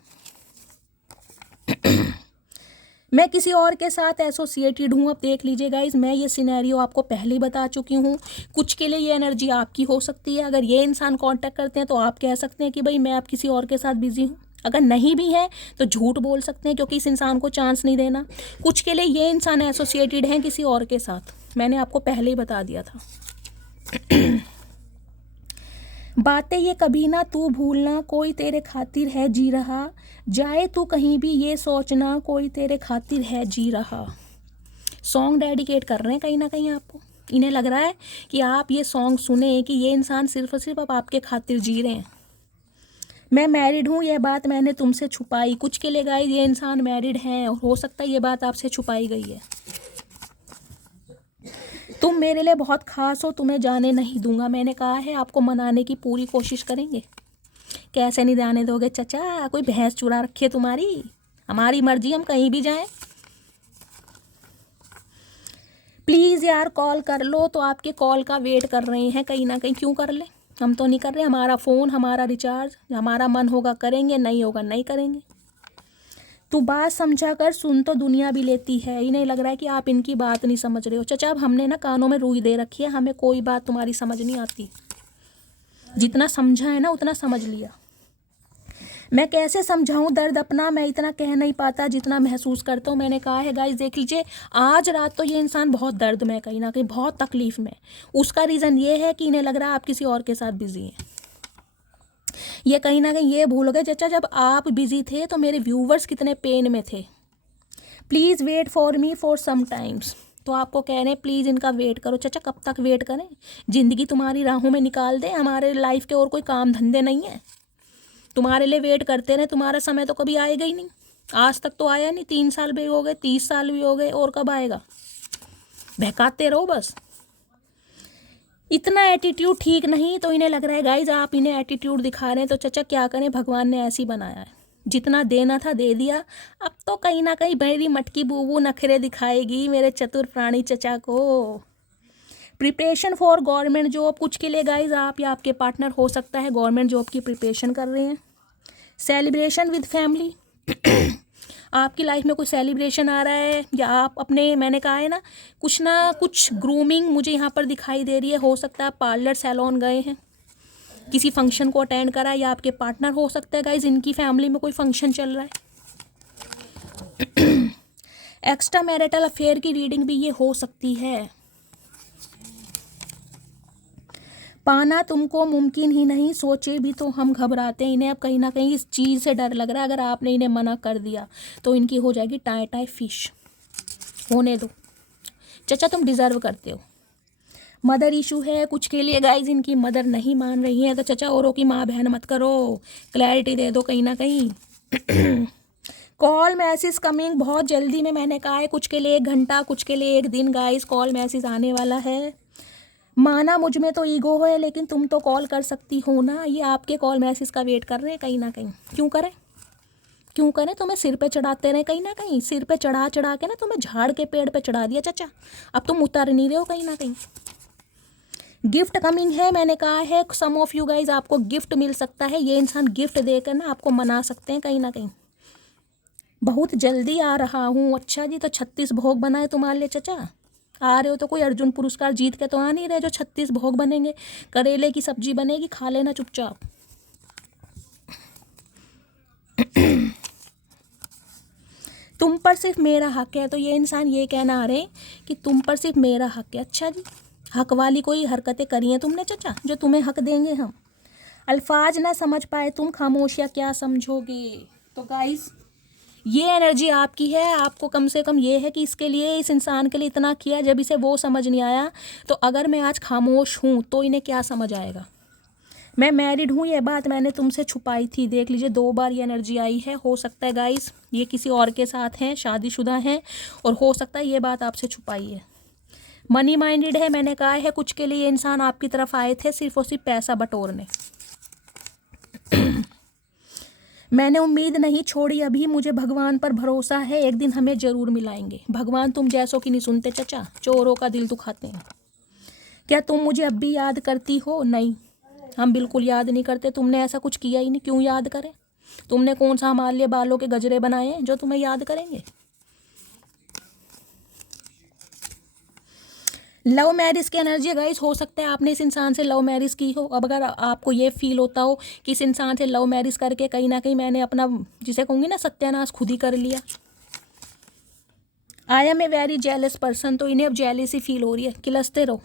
मैं किसी और के साथ एसोसिएटेड हूँ। अब देख लीजिए गाइज, मैं ये सिनेरियो आपको पहले ही बता चुकी हूँ। कुछ के लिए ये एनर्जी आपकी हो सकती है। अगर ये इंसान कांटेक्ट करते हैं तो आप कह सकते हैं कि भाई मैं अब किसी और के साथ बिजी हूँ। अगर नहीं भी है तो झूठ बोल सकते हैं, क्योंकि इस इंसान को चांस नहीं देना। कुछ के लिए ये इंसान एसोसिएटेड है किसी और के साथ, मैंने आपको पहले ही बता दिया था। बातें ये कभी ना तू भूलना, कोई तेरे खातिर है जी रहा, जाए तू कहीं भी ये सोचना, कोई तेरे खातिर है जी रहा। सॉन्ग डेडिकेट कर रहे हैं कहीं ना कहीं आपको। इन्हें लग रहा है कि आप ये सॉन्ग सुने कि ये इंसान सिर्फ और सिर्फ अब आपके खातिर जी रहे हैं। मैं मैरिड हूँ, यह बात मैंने तुमसे छुपाई। कुछ के लिए गाइस ये इंसान मैरिड हैं और हो सकता है ये बात आपसे छुपाई गई है। तुम मेरे लिए बहुत खास हो, तुम्हें जाने नहीं दूंगा। मैंने कहा है आपको मनाने की पूरी कोशिश करेंगे। कैसे नहीं जाने दोगे चचा, कोई भैंस चुरा रखी है तुम्हारी? हमारी मर्जी, हम कहीं भी जाएं। प्लीज़ यार कॉल कर लो, तो आपके कॉल का वेट कर रहे हैं कहीं ना कहीं। क्यों कर ले, हम तो नहीं कर रहे। हमारा फ़ोन, हमारा रिचार्ज, हमारा मन होगा करेंगे, नहीं होगा नहीं करेंगे। तू बात समझा कर, सुन तो दुनिया भी लेती है। इन्हें लग रहा है कि आप इनकी बात नहीं समझ रहे हो। चचा अब हमने ना कानों में रुई दे रखी है, हमें कोई बात तुम्हारी समझ नहीं आती। जितना समझा है ना उतना समझ लिया। मैं कैसे समझाऊं दर्द अपना, मैं इतना कह नहीं पाता जितना महसूस करता हूँ। मैंने कहा है गाइस, देख लीजिए आज रात तो ये इंसान बहुत दर्द में, कहीं ना कहीं बहुत तकलीफ में। उसका रीज़न ये है कि इन्हें लग रहा है आप किसी और के साथ बिजी हैं। ये कहीं ना कहीं ये भूल गए चचा, जब आप बिजी थे तो मेरे व्यूवर्स कितने पेन में थे। Please wait for me for some times. तो आपको कह रहे हैं प्लीज़ इनका वेट करो। चचा कब तक वेट करें, ज़िंदगी तुम्हारी राहों में निकाल दें? हमारे लाइफ के और कोई काम धंधे नहीं है? तुम्हारे लिए वेट करते रहे, तुम्हारा समय तो कभी आएगा ही नहीं। आज तक तो आया नहीं, 3 साल भी हो गए, 30 साल भी हो गए, और कब आएगा? बहकाते रहो बस। इतना एटीट्यूड ठीक नहीं। तो इन्हें लग रहा है गाइज आप इन्हें एटीट्यूड दिखा रहे हैं, तो चचा क्या करें, भगवान ने ऐसे ही बनाया है। जितना देना था दे दिया। अब तो कहीं ना कहीं मेरी मटकी बूबू नखरे दिखाएगी मेरे चतुर प्राणी चचा को। प्रिपरेशन फॉर गवर्नमेंट जॉब, कुछ के लिए गाइज आप या आपके पार्टनर हो सकता है गवर्नमेंट जॉब की प्रिपरेशन कर रहे हैं। सेलिब्रेशन विद फैमिली, आपकी लाइफ में कोई सेलिब्रेशन आ रहा है, या आप अपने, मैंने कहा है ना कुछ ग्रूमिंग मुझे यहाँ पर दिखाई दे रही है। हो सकता है पार्लर सैलून गए हैं, किसी फंक्शन को अटेंड करा है, या आपके पार्टनर हो सकता है गाइज इनकी फैमिली में कोई फंक्शन चल रहा है। एक्स्ट्रा मैरिटल अफेयर की रीडिंग भी ये हो सकती है। पाना तुमको मुमकिन ही नहीं, सोचे भी तो हम घबराते हैं। इन्हें अब कहीं ना कहीं इस चीज़ से डर लग रहा है, अगर आपने इन्हें मना कर दिया तो इनकी हो जाएगी टाई टाई फिश। होने दो चचा, तुम डिज़र्व करते हो। मदर इशू है कुछ के लिए गाइज, इनकी मदर नहीं मान रही है, तो चचा औरों की माँ बहन मत करो, क्लैरिटी दे दो कहीं ना कहीं। कॉल मैसेज कमिंग बहुत जल्दी में, मैंने कहा है कुछ के लिए 1 घंटा, कुछ के लिए 1 दिन गाइज कॉल मैसेज आने वाला है। माना मुझ में तो ईगो है, लेकिन तुम तो कॉल कर सकती हो ना, ये आपके कॉल मैसेज का वेट कर रहे हैं कहीं ना कहीं। क्यों करें, क्यों करें, तुम्हें सिर पे चढ़ाते रहे कहीं ना कहीं, सिर पे चढ़ा चढ़ा के ना तुम्हें झाड़ के पेड़ पे चढ़ा दिया चचा, अब तुम उतर नहीं रहे हो कहीं ना कहीं। गिफ्ट कमिंग है, मैंने कहा है सम ऑफ यू गाइज आपको गिफ्ट मिल सकता है, ये इंसान गिफ्ट देकर ना आपको मना सकते हैं कहीं ना कहीं। बहुत जल्दी आ रहा हूँ, अच्छा जी, तो 36 भोग बनाए तुम्हारे लिए चचा, आ रहे हो तो कोई अर्जुन पुरस्कार जीत के तो आ नहीं रहे जो 36 भोग बनेंगे। करेले की सब्जी बनेगी, खा लेना चुपचाप। तुम पर सिर्फ मेरा हक है, तो ये इंसान ये कहना आ रहे हैं कि तुम पर सिर्फ मेरा हक है। अच्छा जी, हक वाली कोई हरकतें करी हैं तुमने चचा जो तुम्हें हक देंगे हम। अल्फाज ना समझ पाए तुम, खामोशियाँ क्या समझोगे। तो गाइस ये एनर्जी आपकी है, आपको कम से कम ये है कि इसके लिए, इस इंसान के लिए इतना किया, जब इसे वो समझ नहीं आया तो अगर मैं आज खामोश हूँ तो इन्हें क्या समझ आएगा। मैं मैरिड हूँ, ये बात मैंने तुमसे छुपाई थी, देख लीजिए 2 बार ये एनर्जी आई है। हो सकता है गाइस ये किसी और के साथ हैं, शादीशुदा हैं, और हो सकता है ये बात आपसे छुपाई है। मनी माइंडेड है, मैंने कहा है कुछ के लिए इंसान आपकी तरफ आए थे सिर्फ और सिर्फ पैसा बटोरने। मैंने उम्मीद नहीं छोड़ी अभी, मुझे भगवान पर भरोसा है, एक दिन हमें ज़रूर मिलाएंगे। भगवान तुम जैसों की नहीं सुनते चचा, चोरों का दिल दुखाते हैं। क्या तुम मुझे अब भी याद करती हो? नहीं, हम बिल्कुल याद नहीं करते, तुमने ऐसा कुछ किया ही नहीं, क्यों याद करें। तुमने कौन सा हमारे लिए बालों के गजरे बनाए हैं जो तुम्हें याद करेंगे। लव मैरिज की एनर्जी गाइस, हो सकता है आपने इस इंसान से लव मैरिज की हो। अब अगर आपको ये फील होता हो कि इस इंसान से लव मैरिज करके कहीं ना कहीं मैंने अपना, जिसे कहूँगी ना, सत्यानाश खुद ही कर लिया। I am a very jealous person, तो इन्हें अब जेलसी फील हो रही है। किलसते रहो,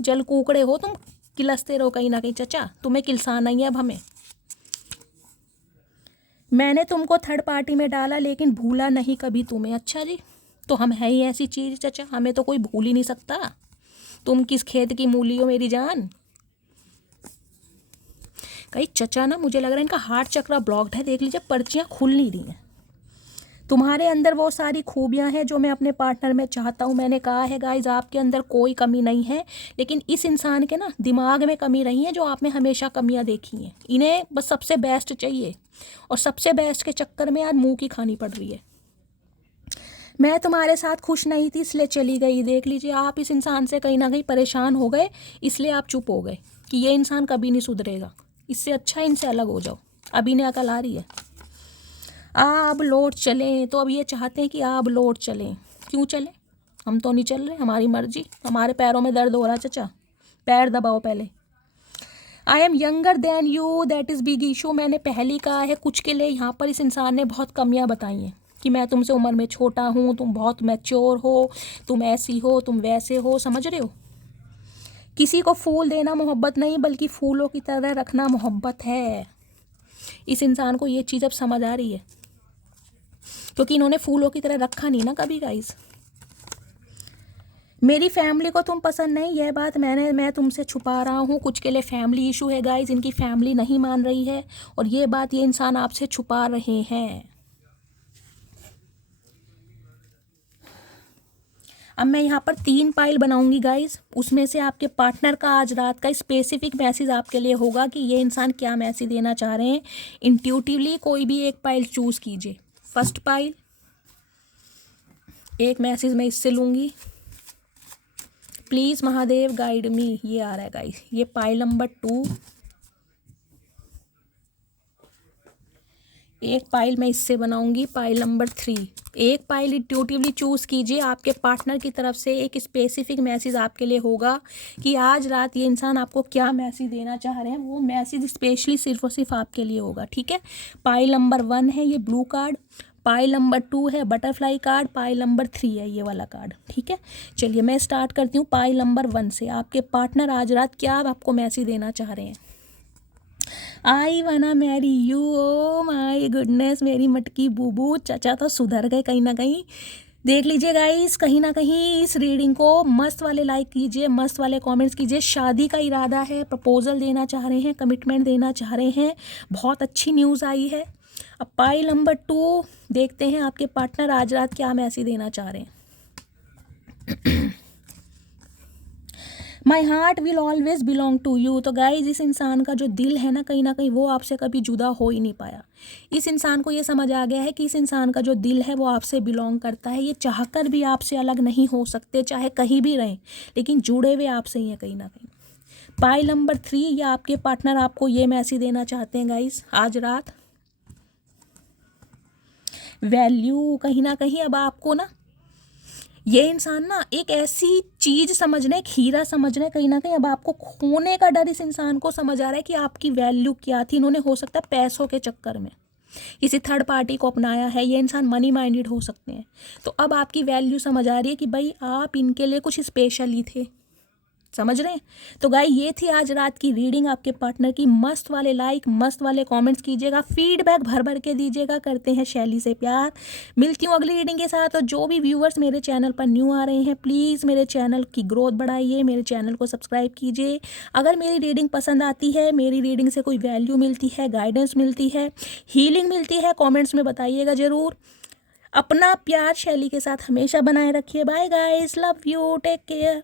जल कुकड़े हो तुम, किलसते रहो कहीं ना कहीं चचा, तुम्हें किलसाना ही है अब हमें। मैंने तुमको थर्ड पार्टी में डाला लेकिन भूला नहीं कभी तुम्हें। अच्छा जी, तो हम है ही ऐसी चीज़ चचा, हमें तो कोई भूल ही नहीं सकता। तुम किस खेत की मूली हो मेरी जान। कहीं चचा ना, मुझे लग रहा है इनका हार्ट चक्र ब्लॉक्ड है, देख लीजिए पर्चियाँ खुल नहीं रही हैं। तुम्हारे अंदर वो सारी खूबियाँ हैं जो मैं अपने पार्टनर में चाहता हूँ। मैंने कहा है गाइज आपके अंदर कोई कमी नहीं है, लेकिन इस इंसान के ना दिमाग में कमी रही है जो आपने हमेशा कमियाँ देखी हैं। इन्हें बस सबसे बेस्ट चाहिए, और सबसे बेस्ट के चक्कर में आज मुँह की खानी पड़ रही है। मैं तुम्हारे साथ खुश नहीं थी इसलिए चली गई। देख लीजिए आप इस इंसान से कहीं ना कहीं परेशान हो गए, इसलिए आप चुप हो गए कि ये इंसान कभी नहीं सुधरेगा। इससे अच्छा इनसे अलग हो जाओ, अभी ने अकल आ रही है। अब लौट चलें, तो अब ये चाहते हैं कि आप लौट चलें। क्यों चलें, हम तो नहीं चल रहे, हमारी मर्जी। हमारे पैरों में दर्द हो रहा है चचा, पैर दबाओ पहले। I am younger than you, that is big issue. मैंने पहले कहा है कुछ के लिए यहाँ पर इस इंसान ने बहुत कमियाँ बताई हैं कि मैं तुमसे उम्र में छोटा हूँ, तुम बहुत मैच्योर हो, तुम ऐसी हो, तुम वैसे हो, समझ रहे हो। किसी को फूल देना मोहब्बत नहीं, बल्कि फूलों की तरह रखना मोहब्बत है। इस इंसान को ये चीज़ अब समझ आ रही है, क्योंकि इन्होंने फूलों की तरह रखा नहीं ना कभी गाइस। मेरी फैमिली को तुम पसंद नहीं, यह बात मैं तुमसे छुपा रहा हूँ। कुछ के लिए फैमिली इशू है गाइस, इनकी फैमिली नहीं मान रही है, और ये बात ये इंसान आपसे छुपा रहे हैं। अब मैं यहाँ पर 3 पाइल बनाऊंगी गाइस, उसमें से आपके पार्टनर का आज रात का स्पेसिफिक मैसेज आपके लिए होगा कि ये इंसान क्या मैसेज देना चाह रहे हैं। इंट्यूटिवली कोई भी एक पाइल चूज कीजिए। फर्स्ट पाइल, एक मैसेज मैं इससे लूँगी। प्लीज़ महादेव गाइड मी, ये आ रहा है गाइस। ये पाइल नंबर 2, एक पाइल मैं इससे बनाऊंगी, पाइल नंबर 3। एक पाइल इंट्यूटिवली चूज़ कीजिए, आपके पार्टनर की तरफ से एक स्पेसिफिक मैसेज आपके लिए होगा कि आज रात ये इंसान आपको क्या मैसेज देना चाह रहे हैं। वो मैसेज स्पेशली सिर्फ और सिर्फ आपके लिए होगा, ठीक है। पाइल नंबर 1 है ये ब्लू कार्ड, पाइल नंबर 2 है बटरफ्लाई कार्ड, पाइल नंबर 3 है ये वाला कार्ड। ठीक है, चलिए मैं स्टार्ट करती हूँ पाइल नंबर 1 से। आपके पार्टनर आज रात क्या आपको मैसेज देना चाह रहे हैं? आई वाना marry you, oh my goodness, मेरी मटकी बूबू, चाचा तो सुधर गए कहीं ना कहीं। देख लीजिए गाइस, कहीं ना कहीं इस रीडिंग को मस्त वाले लाइक कीजिए, मस्त वाले कमेंट्स कीजिए। शादी का इरादा है, प्रपोजल देना चाह रहे हैं, कमिटमेंट देना चाह रहे हैं, बहुत अच्छी न्यूज़ आई है। अब पाइल नंबर 2 देखते हैं आपके पार्टनर आज रात क्या मैसेज देना चाह रहे हैं। My heart will always belong to you. तो गाइज इस इंसान का जो दिल है ना कहीं वो आपसे कभी जुदा हो ही नहीं पाया। इस इंसान को ये समझ आ गया है कि इस इंसान का जो दिल है वो आपसे बिलोंग करता है। ये चाहकर भी आपसे अलग नहीं हो सकते, चाहे कहीं भी रहें, लेकिन जुड़े हुए आपसे ही हैं कहीं ना कहीं। पाइल नंबर 3, या आपके पार्टनर आपको ये मैसेज देना चाहते हैं गाइज आज रात, वैल्यू। कहीं ना कहीं अब आपको ना ये इंसान ना एक ऐसी चीज समझ रहे हैं, एक हीरा समझ रहे हैं, कहीं ना कहीं अब आपको खोने का डर इस इंसान को समझ आ रहा है कि आपकी वैल्यू क्या थी। इन्होंने हो सकता है पैसों के चक्कर में किसी थर्ड पार्टी को अपनाया है। ये इंसान मनी माइंडेड हो सकते हैं। तो अब आपकी वैल्यू समझ आ रही है कि भाई आप इनके लिए कुछ स्पेशल ही थे। समझ रहे हैं? तो गाय ये थी आज रात की रीडिंग आपके पार्टनर की। मस्त वाले लाइक, मस्त वाले कमेंट्स कीजिएगा, फीडबैक भर भर के दीजिएगा। करते हैं शैली से प्यार। मिलती हूँ अगली रीडिंग के साथ। और जो भी व्यूअर्स मेरे चैनल पर न्यू आ रहे हैं, प्लीज़ मेरे चैनल की ग्रोथ बढ़ाइए, मेरे चैनल को सब्सक्राइब कीजिए। अगर मेरी रीडिंग पसंद आती है, मेरी रीडिंग से कोई वैल्यू मिलती है, गाइडेंस मिलती है, हीलिंग मिलती है, कॉमेंट्स में बताइएगा ज़रूर। अपना प्यार शैली के साथ हमेशा बनाए रखिए। Bye guys, love you, take care.